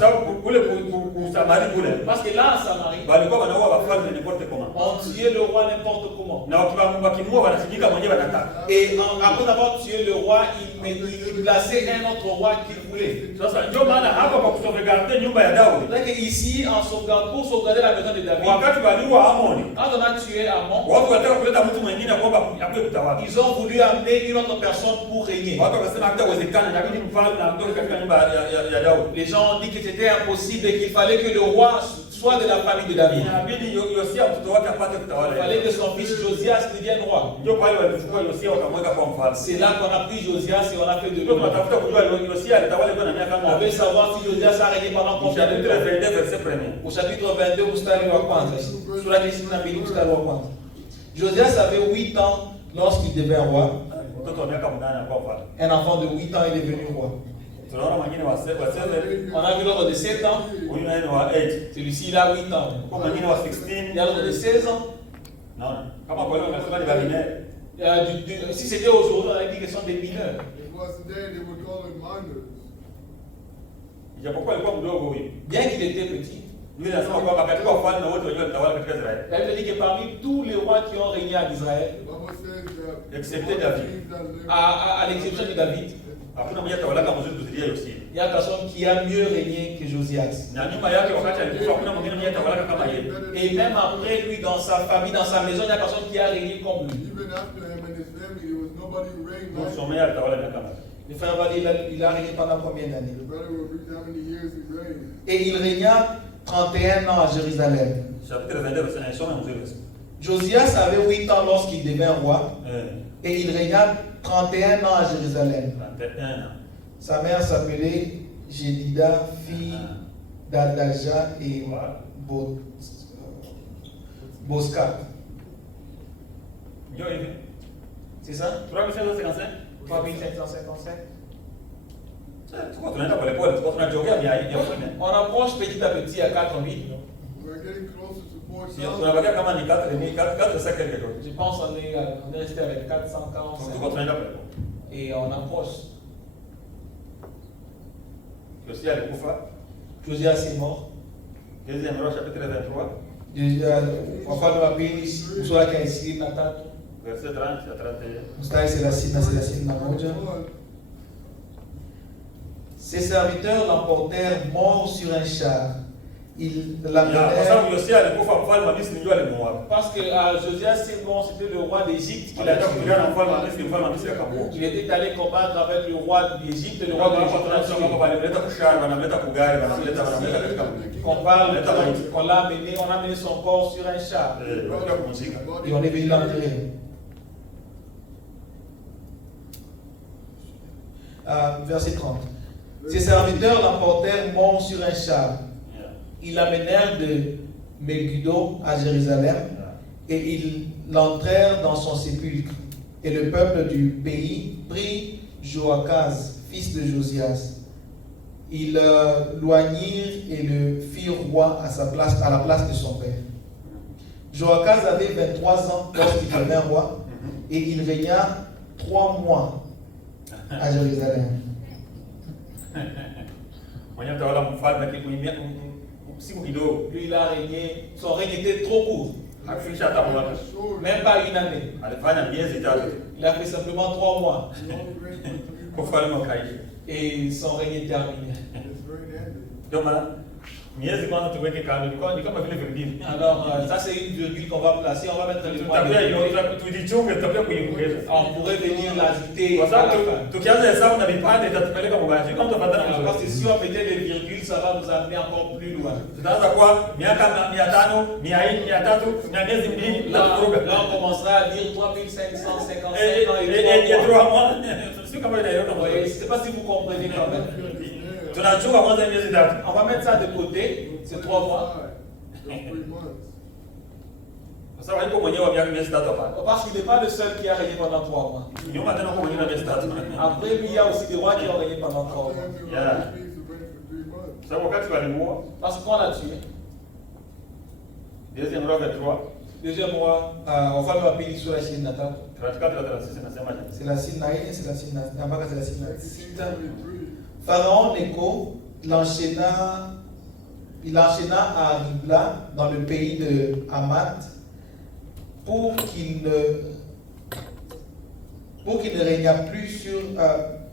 Parce que là, en Samarie, on tuait le roi n'importe comment. Et après avoir tué le roi, il plaçait un autre roi qu'il voulait. Donc ici, pour sauvegarder la maison de David, quand on a tué Amon, sababu wanataka kuleta mtu mwingine kwamba akuwe kutawala. Ils ont voulu amener une autre personne pour régner. Watu wakasema hakutawezekana, inabidi mfalme amtoke katika nyumba ya Daudi. Les gens ont dit que c'était impossible et qu'il fallait que le roi soit de la famille de David. Inabidi Yosia mtoto wake apate kutawala. Il fallait que son fils Josias devienne roi. Ndio pale walichukua Yosia wakamweka kwa mfalme. C'est là qu'on a pris Josias et on a fait de lui. Ndio tunatafuta kujua Yosia alitawala kwa miaka On ngapi. veut savoir si Josias a régné pendant combien de Chapitre temps. 22 verset 1. Au chapitre 22 mstari wa kwanza. Sura 22 mstari wa kwanza. Josias avait 8 ans lorsqu'il devint roi. Mtoto wa miaka 8 anakuwa mfalme. Un enfant de 8 ans est devenu roi. Tunaona mwingine wa 7, On a vu l'autre de 7 ans. huyu naye ni wa 8. Celui-ci il a 8 ans. Kwa mwingine wa Il 16. y a l'autre de 16 ans. Naona. Kama kwa leo unasema ni balineer. Si c'était aujourd'hui, on a dit qu'ils sont des mineurs. It was today they would call them minors. Ijapokuwa alikuwa mdogo huyu. Bien qu'il était petit. Biblia inasema kwamba katika wafalme wote waliotawala katika Israeli, La Bible dit que parmi tous les rois qui ont régné en Israël, The Bible says that excepté David, à l'exception de David, hakuna mmoja atawalaka mzuri kuzidia Yosia. il y a personne qui a mieux régné que Josias. Na nyuma yake wakati alikufa hakuna mwingine mmoja atawalaka kama yeye. Et même après lui, dans sa famille, dans sa maison, il n'y a personne qui a régné comme lui. even after him and his family, there was nobody who reigned Donc like son him. meilleur atawala miaka ngapi? Le frère Vali, il a régné pendant combien d'années? The brother will read how many years he reigned. Et il régna 31 ans à Jérusalem. Chapitre 22 verset 1, soma mzuri verset. Josias avait 8 ans lorsqu'il devint roi, Eh, et il régna 31 ans à Jérusalem. 31 ans. Sa mère s'appelait Jedida, fille d'Adaja et Boscat. Ndio hivi. C'est ça? 3555. 3555. Tuko tunaenda pole pole, tuko tunajongea ya mfalme. On approche petit à petit à 4000. We're getting closer to Sio 4,000. tunabakia kama ni 4 quelque chose. Je pense qu'on est resté avec 445. Tuko tunaenda pole pole. Et on approche. Yosia alikufa. Josias est mort. Deuxième roi chapitre 23 Wafalme wa pili sura ya 23 verset 30 à 31. mstari 30 na 31. Ses serviteurs l'emportèrent mort sur un char. Ils Kwa l'amenèrent. sababu Yosia alikufa mfalme wa Misri ndio alimuua. Parce que Josias, c'est bon, c'était le roi d'Égypte qui l'a Alienda kupigana na tué. mfalme wa Misri, mfalme wa Misri akamuua. Il était allé combattre avec le roi d'Égypte, le roi Hapo hapo tunasoma d'Égypte. kwamba walimleta kushari, wanamleta kugari, wanamleta katika On parle, on l'a amené, on a amené son corps sur un char. katika kumzika. Et on est venu l'enterrer. Verset 30. Ses serviteurs l'emportèrent mort sur un char. Ils l'amenèrent de Megiddo à Jérusalem et ils l'entrèrent dans son sépulcre. Et le peuple du pays prit Joachaz, fils de Josias. Ils loignirent et le firent roi à sa place, à la place de son père. Joachaz avait 23 ans lorsqu'il devint roi et il régna 3 mois à Jérusalem. Mwenye mtawala mfalme akikuimia siku kidogo. Lui, il a régné, son règne était trop court, Hakufikisha hata mwaka. même pas une année. Alifanya miezi 3 Il a fait simplement 3 mois He only reigned for 3 months. ufalme ukaisha. et son règne est terminé. His reign ended. Ndio maana miezi kwanza tuweke kando, ni kama vile virgili. Alors, ça c'est une virgule qu'on va placer, on va mettre les points. Tutabia hiyo tujichunge, tutabia kuiongeza. On pourrait venir l'ajouter Kwa à la sababu fin. tukianza hesabu na vipande itatupeleka mbaya. Kama tutafuatana Parce mzuri. que si on mettait les virgules, ça va nous amener encore plus loin. Tutaanza kwa miaka 500, 400, 300 na miezi mbili na Là, kuruka. là, on commencera à dire 3555 ans Et et 3 3 mois. mois. Sio kama ile yote. Ouais, je ne sais pas si vous comprenez quand même. Tunachukua kwanza miezi 3. On va mettre ça de côté, c'est 3 mois. Just 3 months. Kwa sababu hapo mwenyewe wa miezi 3 hapa. Parce qu'il n'est pas le seul qui a régné pendant 3 mois. Nyuma tena kwa mwenyewe miezi 3. Après lui, il y a aussi des rois qui ont régné pendant 3 After mois. him, he Yeah. only needs to reign for 3 months. Sababu wakati walimuua Parce qu'on l'a tué. deuxième roi 23 Deuxième roi, on va le appeler sur la Chine natale. 34 à 36 nasema je. C'est la Chine naïe, c'est la Chine natale. C'est la Chine natale. 1973. Pharaon Nécho il enchaîna à Ribla dans le pays de Hamath pour qu'il ne régnât plus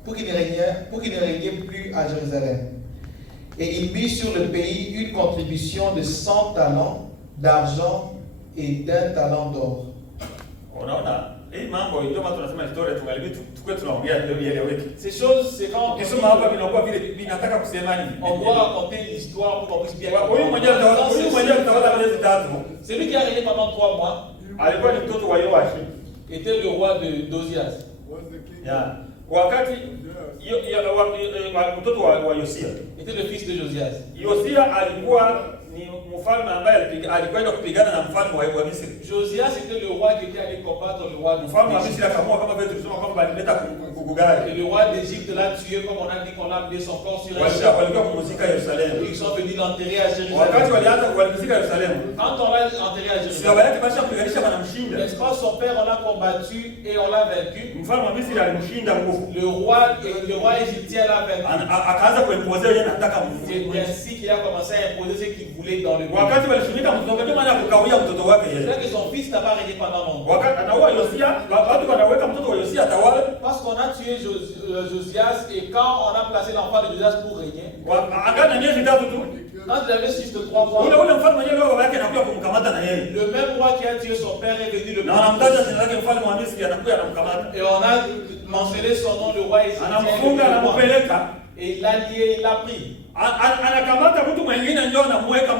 pour qu'il ne régnait plus à Jérusalem. Et il mit sur le pays une contribution de 100 talents d'argent et d'1 talent d'or. Unaona? Hii mambo ndio maana tunasema historia tungalibidi tukue tunaongea ndio ieleweke. Ces choses, c'est quand Ukisoma hapa vinakuwa vile vinataka kusema nini? on doit raconter l'histoire pour qu'on puisse bien Huyu mmoja mtawala miezi 3. Celui qui a régné pendant 3 mois Alikuwa ni mtoto wa Yoashi. était le roi d'Ozias. Was the king. Ya. Wakati mtoto wa Yosia. Était le fils de Josias. Yosia alikuwa ni mfalme ambaye alikwenda kupigana na mfalme wa Misri. Josias était le roi qui était allé combattre le roi Mfalme wa Misri akamua kama vile tulisema kwamba alileta kugugari. Et le roi d'Égypte l'a tué comme on a dit qu'on a amené son corps sur un char. Walikuwa kumuzika Yerusalemu. Ils sont venus l'enterrer à Wakati Jérusalem. walianza kuwalimuzika Yerusalemu. Quand on l'a enterré à Sio Jérusalem, baya kibasha kupiganisha wanamshinda. n'est-ce pas, son père, on l'a combattu et on l'a vaincu. Mfalme wa Misri alimshinda nguvu. Le roi égyptien l'a vaincu. Akaanza kuimpoza yeye anataka C'est Mungu. ainsi qu'il a commencé à imposer ce qu'il voulait dans le pays. Wakati walishughulika mtoto ndio maana kukawia mtoto wake C'est yeye. vrai que son fils n'a pas régné pendant longtemps. Wakati anaua Yosia, watu wanaweka mtoto wa Yosia atawale. Parce qu'on a tué Josias et quand on a placé l'enfant de Josias pour régner, Akana miezi 3 tu. quand il avait juste 3 mois, Ule mfalme yeye leo baba yake anakuja kumkamata na yeye. le même roi qui a tué son père est venu le Na wanamtaja jina lake mfalme wa Misri anakuja anamkamata. et on a mentionné son nom, le roi égyptien. Anamfunga anampeleka. Et il l'a lié, il l'a pris. Anakamata mtu mwingine ndio anamweka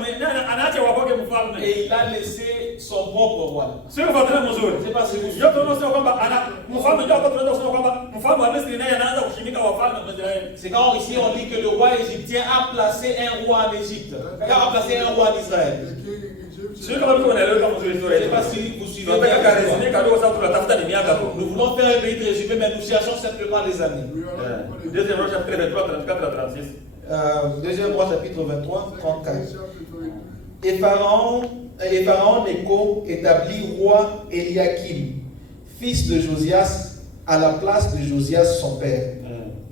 anaacha wapake mfalme. Et il a laissé son propre roi. Sio fatana mzuri. C'est pas si vous Yote tunasema kwamba mfalme ndio hapa tunaweza kusema kwamba mfalme wa Misri naye anaanza kushimika wafalme wa Israeli. C'est quand ici on dit que le roi égyptien a placé un roi en Égypte. Il a placé un roi en Israël. The king Egyptian. Sio kama mtu anaeleweka mzuri Je ne historia. sais pas si vous suivez Tunataka bien. karesime kadogo sasa tunatafuta ni miaka tu. Nous voulons faire un petit résumé, mais nous cherchons simplement les années. We are not going to Deuxième Roi chapitre 23 34 à 36. Deuxième roi chapitre 23, 34. chapter 23. Et Pharaon Nécho établit roi Eliakim, fils de Josias, à la place de Josias son père.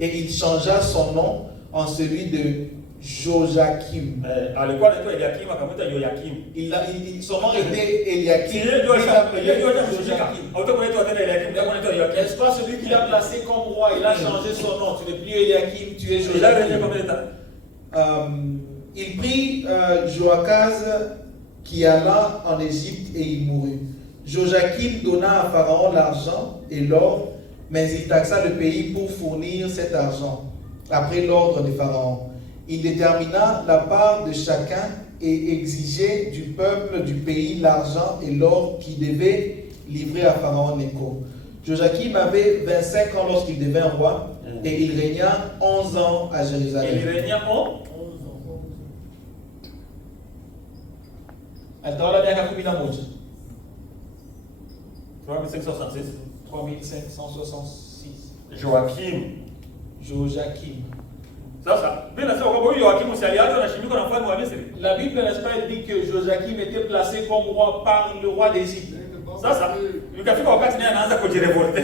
Et il changea son nom en celui de Joachim. Alikuwa anaitwa Eliakim akamwita Yoakim. Son nom était Eliakim. Yeye ndio alishika. Hautakuitwa tena Eliakim, ndio anaitwa Yoakim. N'est-ce pas celui qui l'a placé comme roi, il a changé son nom. Tu n'es plus Eliakim, tu es Il a régné Joachim. combien de temps? Il prit Joachaz qui alla en Égypte et il mourut. Joachim donna à Pharaon l'argent et l'or, mais il taxa le pays pour fournir cet argent, après l'ordre de Pharaon. Il détermina la part de chacun et exigeait du peuple du pays l'argent et l'or qui devait livrer à Pharaon Nécho. Joachim avait 25 ans lorsqu'il devint roi et il régna 11 ans à Jérusalem. Il régna en Alitawala miaka 11. 3566. 3566. Joakim. Joachim. Sasa, bila nasema kwamba huyu Joakim si alianza na shimiko na mfalme wa Misri. La Bible, n'est-ce pas, elle dit que Joachim était placé comme roi par le roi d'Égypte. Sasa, ikafika wakati naye anaanza kujirevolte.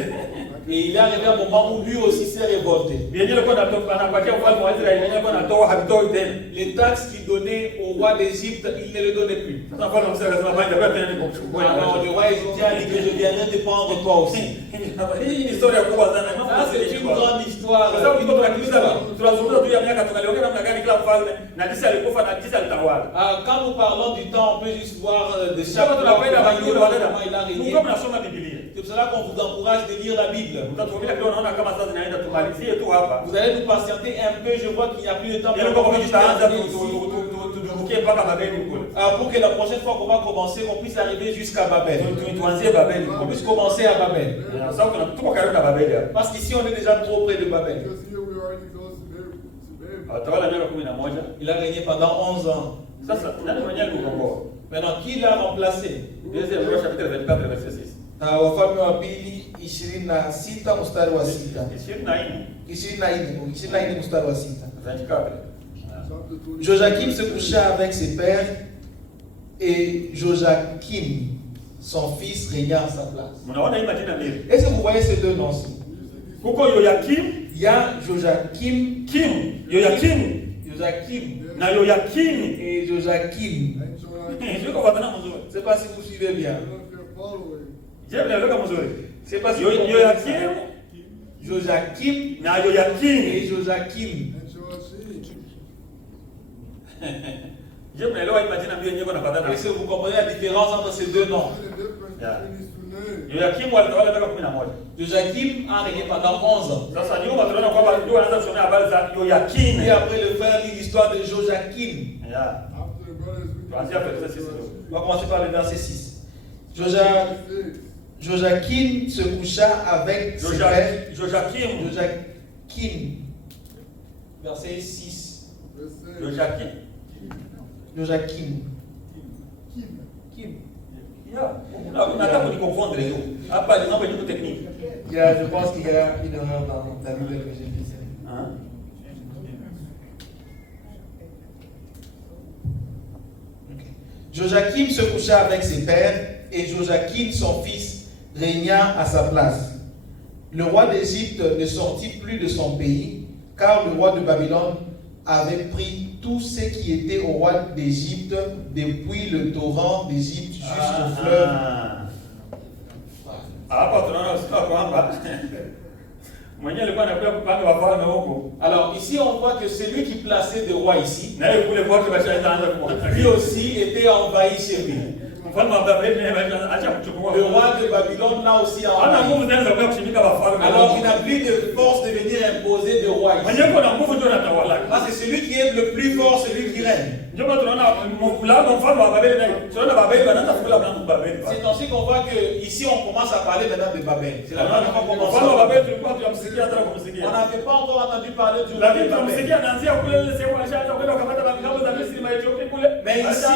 Et il est arrivé un moment où lui aussi s'est révolté. Yenyewe alikuwa anapatia mfalme wa Israeli, yenyewe alikuwa anatoa habitoi tena. Les taxes qu'il donnait au roi d'Égypte, il ne les donnait plus. Sasa mfalme wa Misri akasema basi ndio tena niko kuchukua. Alors le roi égyptien a dit que je viendrai te prendre toi aussi. Hii ni historia kubwa sana. Ça, c'est une grande histoire. Kwa sababu tunakiliza tunazungumza tu ya miaka tunaliongea namna gani kila mfalme na jinsi alikufa na jinsi alitawala. Quand nous parlons du temps, on peut juste voir de chaque Sasa tunapenda comment Biblia il a régné. Mungu anasoma Biblia. C'est pour cela qu'on vous encourage de lire la Bible. Mtatuambia leo naona kama sasa zinaenda tumalizie tu hapa. Vous allez nous patienter un peu, je vois qu'il n'y a plus de temps Ili kwa sababu tutaanza tudubukie mpaka Babeli kule. pour que la prochaine fois qu'on va commencer, qu'on puisse arriver jusqu'à Babel. Tuanzie Babeli. Qu'on puisse commencer à Babel. Sasa tuko karibu na Babeli hapa. Parce qu'ici on est déjà trop près de Babel. Because here we are already close to Babel. Atawala miaka 11. Il a régné pendant 11 ans. Sasa nani mwenyewe kukomboa? Maintenant, qui l'a remplacé? Deuxième Roi chapitre 24 verset 6. Wafalme wa pili 26 mstari wa 6. 24 mstari wa 6. 24. Chapter 20. Joachim se coucha avec ses pères et Joachim, son fils, régna à sa place. Mnaona hii majina mbili. Est-ce que vous voyez ces deux noms-ci? Huko Yoakim, Il y a Joachim, Yoakim na Yoakim. et Joachim. And Joachim. Sio kwa fatana mzuri. Je ne sais pas si vous suivez bien. I don't know if you're following. Je mnaeleweka mzuri. Je ne sais pas si vous comprenez Yoakim ça. Joachim na Yoakim. et Joachim. And Joachim. Je mnaelewa hii majina mbili yenyewe na fatana. Est-ce que vous comprenez la différence entre ces deux noms? The difference Yeah. between these two Yoyakimu alitawala miaka 11. Joachim a régné pendant 11 ans. Sasa nyuma tunaona kwamba ndio wanaanza kusomea habari za Yoyakimu. Et après, le frère lit l'histoire de Joachim. Yeah. After the brothers, we Tuanzia verset 6. On va commencer par le verset 6. Joachim se coucha avec ses pères. Joachim. Joachim. Verset 6. Joachim. Joachim. Kim. Unataka kunikonfondre leo. Hapa ni mambo ya technique. Je pense qu'il y a une erreur dans la Bible que j'ai vue. Hein? Joachim se coucha avec ses pères et Joachim, son fils, régna à sa place. Le roi d'Égypte ne sortit plus de son pays, car le roi de Babylone avait pris tout ce qui était au roi d'Égypte, depuis le torrent d'Égypte jusqu'au fleuve. Hapa tunaona sio kwamba mwenyewe alikuwa anakuja kupanga wafalme huko. Alors ici on voit que celui qui plaçait des rois ici, Na yeye kule kwake bashaanza kumwangalia. lui aussi était envahi chez lui. Mfalme wa Babeli naye acha kuchukua. Le roi de Babylone l'a aussi Ana envahi. nguvu zinaweza kuja kushimika wafalme. Alors il n'a plus de force de venir imposer des rois ici. Mwenyewe kuna nguvu ndio anatawala. Parce que celui qui est le plus fort, celui qui règne. Ndio maana tunaona mfalme mfalme wa Babeli naye. Tunaona Babeli wanaanza kula mlango Babeli. C'est ainsi qu'on voit que ici on commence à parler maintenant de Babel. C'est la première fois qu'on Mfalme wa commence. Babeli tulikuwa tunamsikia hata kumsikia. On n'avait pas encore entendu parler du roi Lakini de Babel. tunamsikia anaanzia kule ile sehemu alishaanza kwenda kukamata mambo za Misri na Ethiopia kule. Mais ici,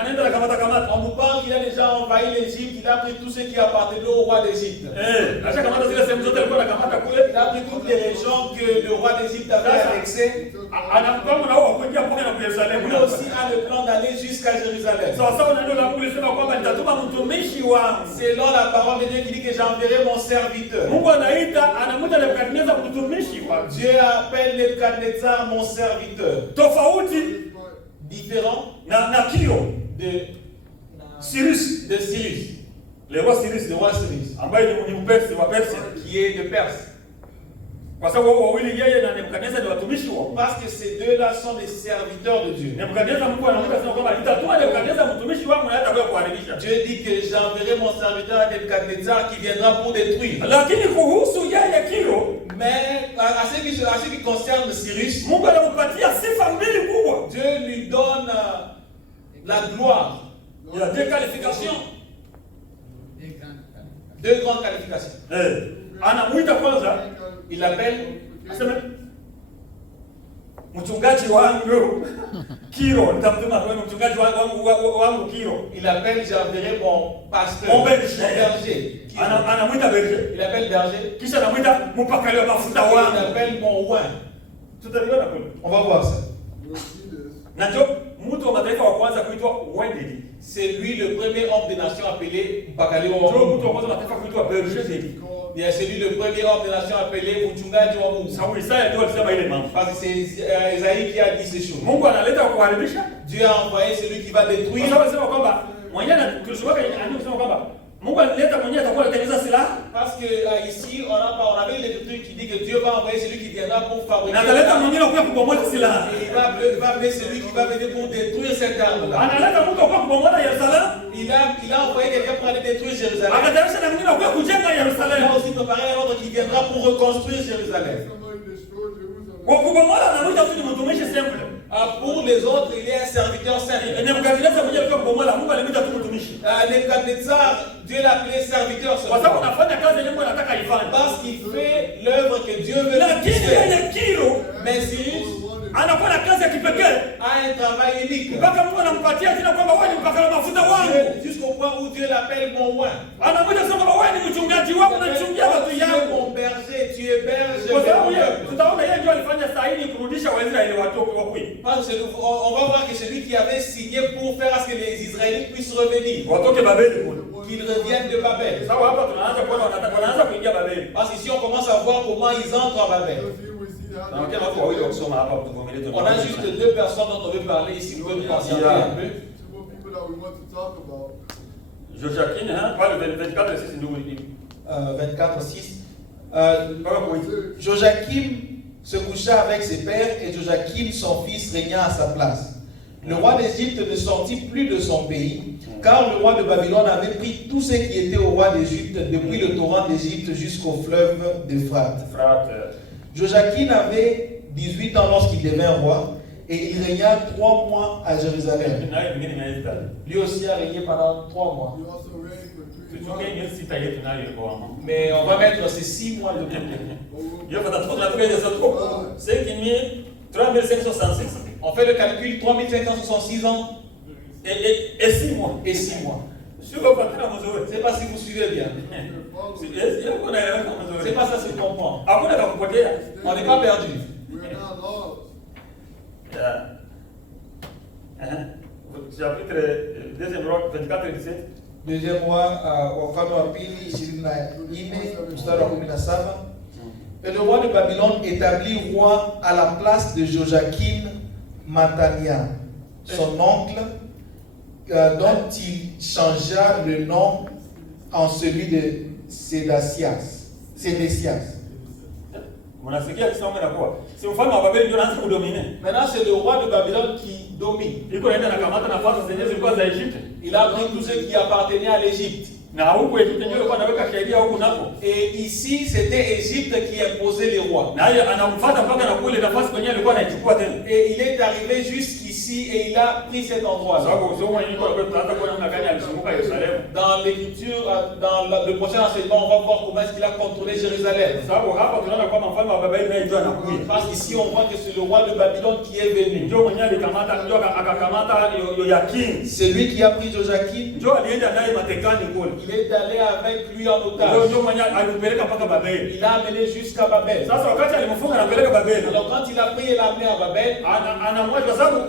anaenda kamata kamata. on nous parle qu'il a déjà envahi l'Égypte, il a pris tout ce qui appartenait au roi d'Égypte. Acha kamata zile sehemu zote alikuwa anakamata kule. Il a pris toutes les régions que le roi d'Égypte avait annexées. Anakuwa na wao kuingia mpaka na Yerusalemu. Lui aussi a le plan d'aller jusqu'à Jérusalem. Sasa unaenda na kule sema kwamba nitatuma mtumishi wangu. Selon la parole de Dieu qui dit que j'enverrai mon serviteur. Mungu anaita anamuita Nebukadneza mtumishi wake. Dieu appelle Nebuchadnezzar mon serviteur. Tofauti Différent na Kiro de Cyrus, Cyrus, le roi Cyrus, le roi Cyrus, ambaye ni Mpersi wa Persia. qui est de Perse. Kwa sababu wao wawili yeye na Nebukadneza ni watumishi wao. Parce que ces deux-là sont des serviteurs de Dieu. Nebukadneza Mungu anamuita sema kwamba nitatuma Nebukadneza mtumishi wangu na hatakuja kuharibisha. Dieu dit que j'enverrai mon serviteur à Nebuchadnezzar qui viendra pour détruire. Lakini kuhusu yeye Kiro, Mais à ce qui concerne Cyrus, Mungu anampatia sifa mbili kubwa. Dieu lui donne la gloire. Il y a deux qualifications. Deux grandes qualifications. Anamuita kwanza, Il appelle asema mchungaji wangu Kiro, nitamtuma kwa mchungaji wangu Kiro. il appelle j'enverrai mon pasteur, Mon mon berger. berger. Anamuita berger. Il appelle berger. Kisha anamuita mpakali wa mafuta Il wangu. appelle mon oin. Tutaliona kule. On va voir ça. You'll see this. Na ndio mtu wa mataifa wa kwanza kuitwa Wendedi. C'est lui le premier homme des nations appelé Mpakali wa Ndio Mungu. mtu wa kwanza wa mataifa kuitwa berger dedi. C'est lui le premier homme des nations appelé Mchungaji wa Mungu. Sababu Isaya ndio alisema ile mambo. Parce que c'est Isaïe qui a dit ces choses. Mungu analeta kuharibisha. Dieu a envoyé celui qui va Kwa détruire. sababu anasema kwamba mwenyewe tulishoka andiko kusema kwamba Mungu analeta mwenyewe atakuwa anatengeneza silaha. Parce que ici, on avait l'écriture qui dit que Dieu va envoyer celui qui viendra pour fabriquer. Na ataleta mwingine kwa kubomoa silaha. Et il va amener celui qui va venir pour détruire cette arme-là. Analeta mtu kwa kubomoa Yerusalemu. Il a envoyé quelqu'un pour aller détruire Jérusalem. Akatarisha na mwingine kwa kujenga Il Yerusalemu. a aussi préparé un autre qui viendra pour reconstruire Jérusalem. Somebody destroyed Jerusalem. Kwa kubomoa na mwita tu ni mtumishi simple. Pour les autres, il est un serviteur simple. Nebukadneza mwenyewe alikuwa kubomoa, Mungu alimwita tu mtumishi. Nebuchadnezzar, Dieu l'a appelé serviteur Kwa sababu seulement. anafanya kazi yenyewe Mungu anataka ifanye. Parce qu'il fait l'œuvre que Dieu veut qu'il Lakini fasse. yeye Kiro Mais Cyrus anakuwa na kazi ya kipekee. a un travail unique. Mpaka Mungu anampatia jina kwamba wewe ni mpakala mafuta wangu. Jusqu'au point où Dieu l'appelle mon oin. Anamwita sema kwamba wewe ni mchungaji wangu unachungia watu Tu es yangu. mon berger, tu es berger. Kwa de sababu mon yeye peuple. tutaona yeye ndio alifanya sahihi kurudisha Waisraeli watoke wakui. Parce que on va voir que celui qui avait signé pour faire à ce que les Israélites puissent revenir, Watoke Babeli kule. qu'ils reviennent de Babel. Sawa hapa tunaanza kuona wanaanza kuingia Babeli. Parce qu'ici on commence à voir comment ils entrent en Babel. Here we see how Na kila watu wawili wakisoma hapa tuvumilie On a juste deux personnes dont on veut parler ici. Vous pouvez nous patienter un peu. two more people that we want to talk about. Joachim, pale 24 sisi ndio hivi. 24:6. Mpaka kwa Joachim se coucha avec ses pères et Joachim, son fils, régna à sa place. Le roi d'Égypte ne sortit plus de son pays, car le roi de Babylone avait pris tout ce qui était au roi d'Égypte, depuis le torrent d'Égypte jusqu'au fleuve d'Euphrate. Joachim avait 18 ans lorsqu'il devint roi, et il régna 3 mois à Jérusalem. Lui aussi a régné pendant 3 mois. He also reigned for 3 months. Mais on va mettre ces 6 mois de côté. On fait le calcul, 3566 ans Et 6 mois. et 6 mois. Je ne sais pas C'est pas si vous suivez bien. C'est pas ça se comprend. On n'est pas perdu. We are not lost. Chapitre 2 roi 24 et 17. Deuxième roi, Wafalme wa pili 24 mstari wa 17. Et le roi de Babylone établit roi à la place de Joachim Mathania, son oncle, dont il changea le nom en celui de Sédécias. Mnasikia kisoma inakuwa. Si mfalme wa Babeli ndio anaanza kudomine. Maintenant, c'est le roi de Babylone qui domine. Iko naenda na kamata nafasi zenyewe zilikuwa za Egypte. Il a pris tout ce qui appartenait à l'Égypte. Na huko Egypte ndio alikuwa anaweka sheria huko nako. Et ici, c'était Égypte qui imposait les rois. Na yeye anamfuata mpaka na kule nafasi kwenye alikuwa anaichukua tena. Et il est arrivé jusqu'ici et il a pris cet endroit-là. Sababu sio mwenye yuko anataka kuona namna gani alizunguka Yerusalemu. Dans l'écriture, dans le prochain enseignement, on va voir comment est-ce qu'il a contrôlé Jérusalem. Sababu hapa tunaona kwamba mfalme wa Babeli naye ndio anakuja. Parce qu'ici, on voit que c'est le roi de Babylone qui est venu. Ndio mwenye alikamata ndio akakamata Yoyakim. C'est lui qui a pris Joachim. Ndio alienda naye matekani kule. Il est allé avec lui en Ndio otage. ndio mwenye alimpeleka mpaka Babeli. Il l'a amené jusqu'à Babel. Sasa wakati alimfunga na kupeleka Babeli. Alors quand il a pris et l'a amené à Babel, Anamwacha kwa sababu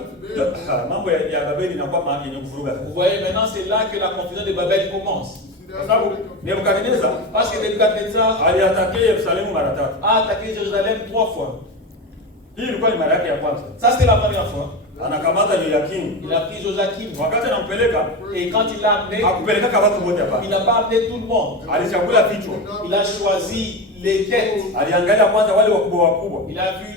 mambo ya Babeli inakuwa maana yenye kuvuruga. vous voyez maintenant c'est là que la confusion de Babel commence. Kwa sababu Nebukadneza Parce que Nebuchadnezzar aliatake Yerusalemu mara 3. a attaqué Jérusalem 3 fois. Hii ilikuwa ni mara yake ya kwanza. Ça c'était la première fois. Anakamata Yoyakim. Il a pris Joachim. Wakati anampeleka Et quand il l'a amené, akupeleka kwa watu wote hapa. il n'a pas amené tout le monde. Alichagula vichwa. Il a choisi les têtes. Aliangalia kwanza wale wakubwa. Il a vu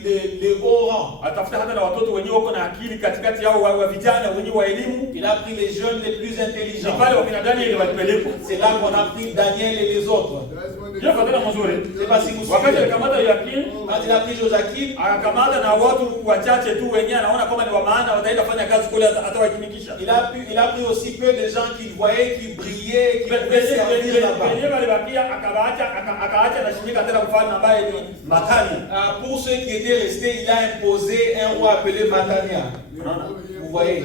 les hauts rangs. Atafuta hata na watoto wenyewe wako na akili katikati yao wa vijana wenyewe wa elimu. Il a pris les jeunes les plus Ni intelligents. pale wakina Daniel walipelekwa. C'est là qu'on a pris Daniel et les autres. That's when they Hiyo fatana mzuri. Je sais pas si vous Wakati suivez. alikamata Yoyakim, Quand il a pris Joachim, akakamata na watu wachache tu wenyewe anaona kama ni wa maana wataenda fanya kazi kule hata wakinikisha. il a pris aussi peu de gens qu'il voyait, qui brillaient, qui pouvaient servir là-bas. Wenyewe walibakia akaacha na shirika tena mfalme ambaye ni Matani. Pour ceux qui étaient restés, il a imposé un roi appelé Matania. Vous voyez.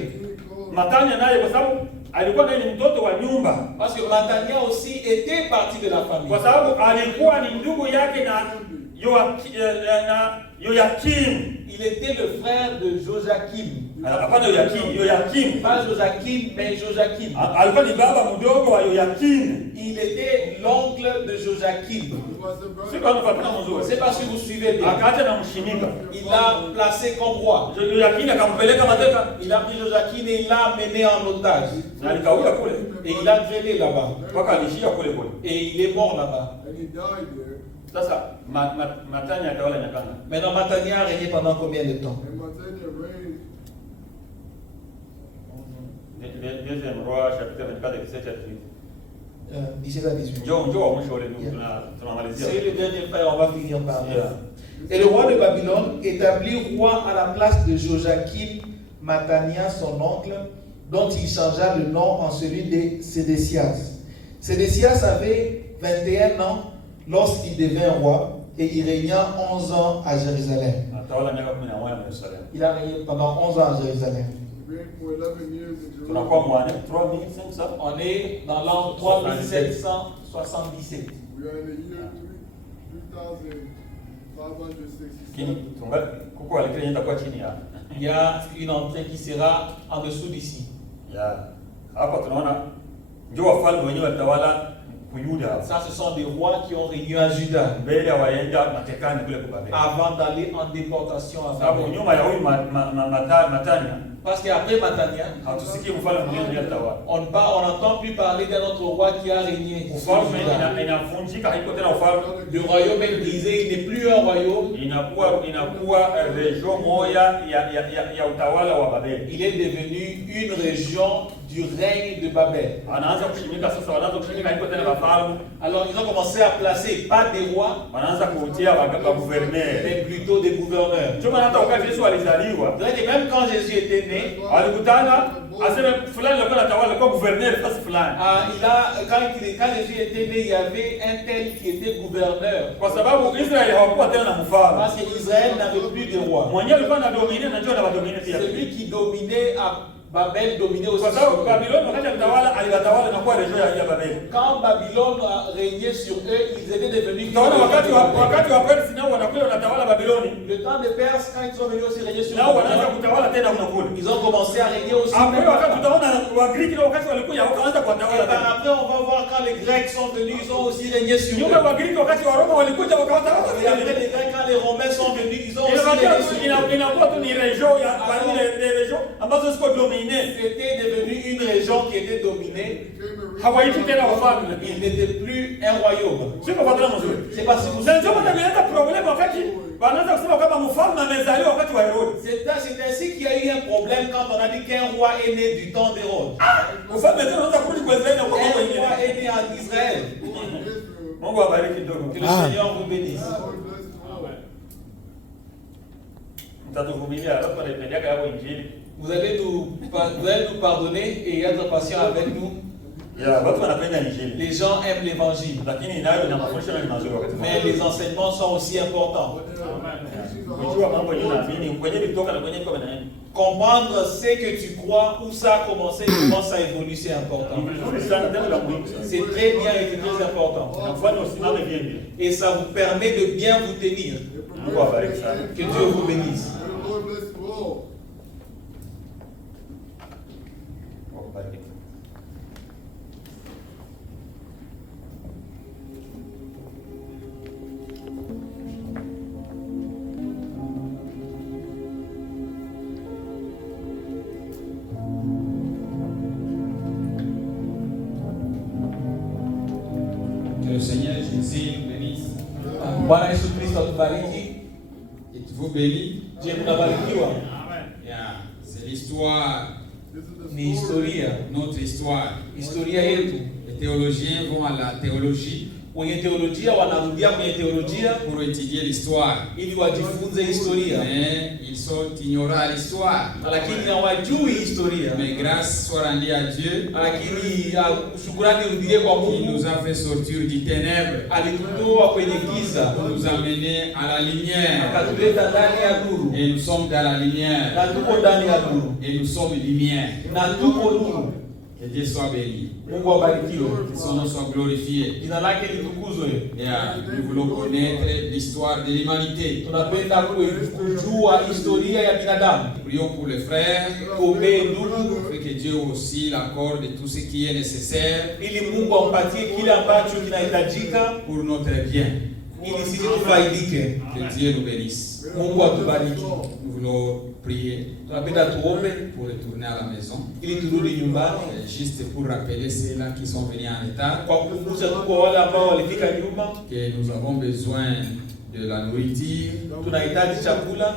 Matani naye kwa sababu alikuwa ni mtoto wa nyumba. Parce que Matania aussi était partie de la famille. Kwa sababu alikuwa ni ndugu yake na Yoyakim. Il était le frère de Joachim. Hapana Yoyakim. Pas Joachim, mais Joachim. Alikuwa ni baba mdogo wa Yoyakim. Il était l'oncle de Joachim. Sio anafuatana mzuri. C'est pas si vous suivez bien. Akaacha na mshimika. Il l'a placé comme roi. Yoyakim akampeleka mateka. Il a pris Joachim et il l'a mené en otage. Na alikawia kule. Et il a traîné là-bas. Mpaka alishia kule kule. Et il est mort là-bas. And he died there. Sasa Matani atawala nyakana. Maintenant, Matania a régné pendant combien de temps? And Matanya reigned. Deuxième roi chapitre 24 et 17 à 18. 17 à 18. Njoo wa mwisho ule tunamalizia. C'est le dernier frère, on va finir par là. Yeah. Et le roi de Babylone établit roi à la place de Joachim Matania, son oncle, dont il changea le nom en celui de Sédécias. Sédécias avait 21 ans lorsqu'il devint roi et il régna 11 ans à Jérusalem. Atawala miaka 11 ya Yerusalemu. Il a régné pendant 11 ans à Jérusalem. He reigned for 11 years in Tunakuwa Jerusalem. mwane 3500. On est dans l'an 3777. We are in the year 3567. Kini tungali kuko alikile nenda kwa chini ya. Il y a une entrée qui sera en dessous d'ici. Ya. Hapa tunaona ndio wafalme wenyewe watawala kuyuda hapa. Ça, ce sont des rois qui ont régné à Juda Mbele ya waenda matekani kule kwa Babeli. avant d'aller en déportation à Sababu Babel. nyuma ya huyu Matania Parce qu'après Matania, hatusikii mfalme mwingine ndiye atawala. on n'entend plus parler d'un autre roi qui a régné. Ufalme inavunjika, haiko tena ufalme. Le royaume est brisé, il n'est plus un royaume. Inakuwa region moya ya utawala wa Babeli. Il est devenu une région du règne de Babel. Anaanza kushimika sasa, wanaanza kushimika haiko tena wafalme. Alors ils ont commencé à placer pas des rois, Wanaanza kuutia wa gouverneur. mais plutôt des gouverneurs. Chuma hata wakati Yesu alizaliwa, C'est vrai que même quand Jésus était né, alikutana aseme fulani alikuwa anatawala, alikuwa gouverneur fasi fulani. quand Jésus était né, il y avait un tel qui était gouverneur. Kwa sababu Israeli hawakuwa tena na mfalme. Parce qu'Israël n'avait plus de roi. Mwenyewe alikuwa anadomine na njoo na wadomine pia. Celui qui dominait à Babel dominait aussi. Kwa sababu Babylone wakati alitawala, aliwatawala na kuwa region ya Babeli. Quand Babylone a régné sur eux, ils étaient devenus. Utaona wakati wa Persi nao wanakuja wanatawala Babiloni. Le temps des Perses, quand ils sont venus aussi régner sur Nao wanaanza Babylone, kutawala tena unakule. ils ont commencé à régner aussi. Après wakati utaona wa Greek na wakati walikuja wakaanza Et kuwatawala par tena. après, on va voir quand les Grecs sont venus, ils ont aussi régné sur Nyuma eux. wa Greek wakati wa Roma walikuja wakawatawala Et après tena. les Grecs, quand les Romains sont venus, ils ont aussi Inabakia régné sur eux. inakuwa tu ni region ya parmi les régions ambazo ziko dominées. C'était devenu une région qui était dominée. Hawaiti tena wafalme. Il n'était plus un royaume. Sio kwa sababu mzuri. C'est pas si vous Na ndio maana inaleta problem wakati wanaanza kusema kama mfalme amezaliwa wakati wa Herode. C'est ainsi qu'il y a eu un problème quand on a dit qu'un roi est né du temps d'Hérode. Mfalme tena anaanza kurudi kwa Israeli na kwa mambo Un roi mengine. est né en Israël. Mungu awabariki ndugu. Que le Seigneur vous bénisse. Mtatuvumilia alafu anaipendaga hapo injili. Vous allez nous pardonner et être patient avec nous. Ya watu wanapenda injili. Les gens aiment l'évangile. Lakini nayo ina mafundisho na mazuri wakati. Mais les enseignements sont aussi importants. Kujua mambo yanaamini kwenye vitoka na kwenye kwa nani. Comprendre ce que tu crois, où ça a commencé, comment ça évolue, c'est important. C'est très bien et c'est très important. Et ça vous permet de bien vous tenir. Que Dieu vous bénisse. Que le Seigneur Jésus nous bénisse. Bwana Yesu Kristo atubariki. Êtes-vous bénis? Je mnabarikiwa. Yeah. C'est l'histoire, Ni historia. notre histoire. Historia yetu. Les théologiens vont à la théologie Wenye teolojia wanarudia kwenye teolojia pour étudier l'histoire. ili wajifunze historia. Mais ils sont ignorants à l'histoire. Lakini hawajui historia. Mais grâce soit rendue à Dieu Lakini shukrani urudie kwa qui Mungu. nous a fait sortir du ténèbre Alitutoa kwenye giza pour nous amener à la lumière. akatuleta ndani ya nuru. Et nous sommes dans la lumière. Na tuko ndani ya nuru. Et nous sommes lumière. Na tuko nuru. Que Dieu soit béni. Mungu abarikiwe. Que son nom soit glorifié. Jina lake litukuzwe. Yeah. Nous voulons connaître l'histoire de l'humanité. Tunapenda kujua historia ya binadamu. Prions pour les frères. Tuombee ndugu Afin que Dieu aussi l'accorde tout ce qui est nécessaire ili Mungu ampatie kile ambacho kinahitajika pour notre bien. ili sisi tufaidike. Que Dieu nous bénisse. Mungu atubariki. Nous voulons prier Tunapenda tuombe pour retourner à la maison. ili turudi nyumbani. Juste pour rappeler ceux-là qui sont venus en retard Kwa kukumbusha tu kwa wale ambao walifika nyuma, que nous avons besoin de la nourriture. tunahitaji chakula.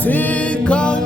Take on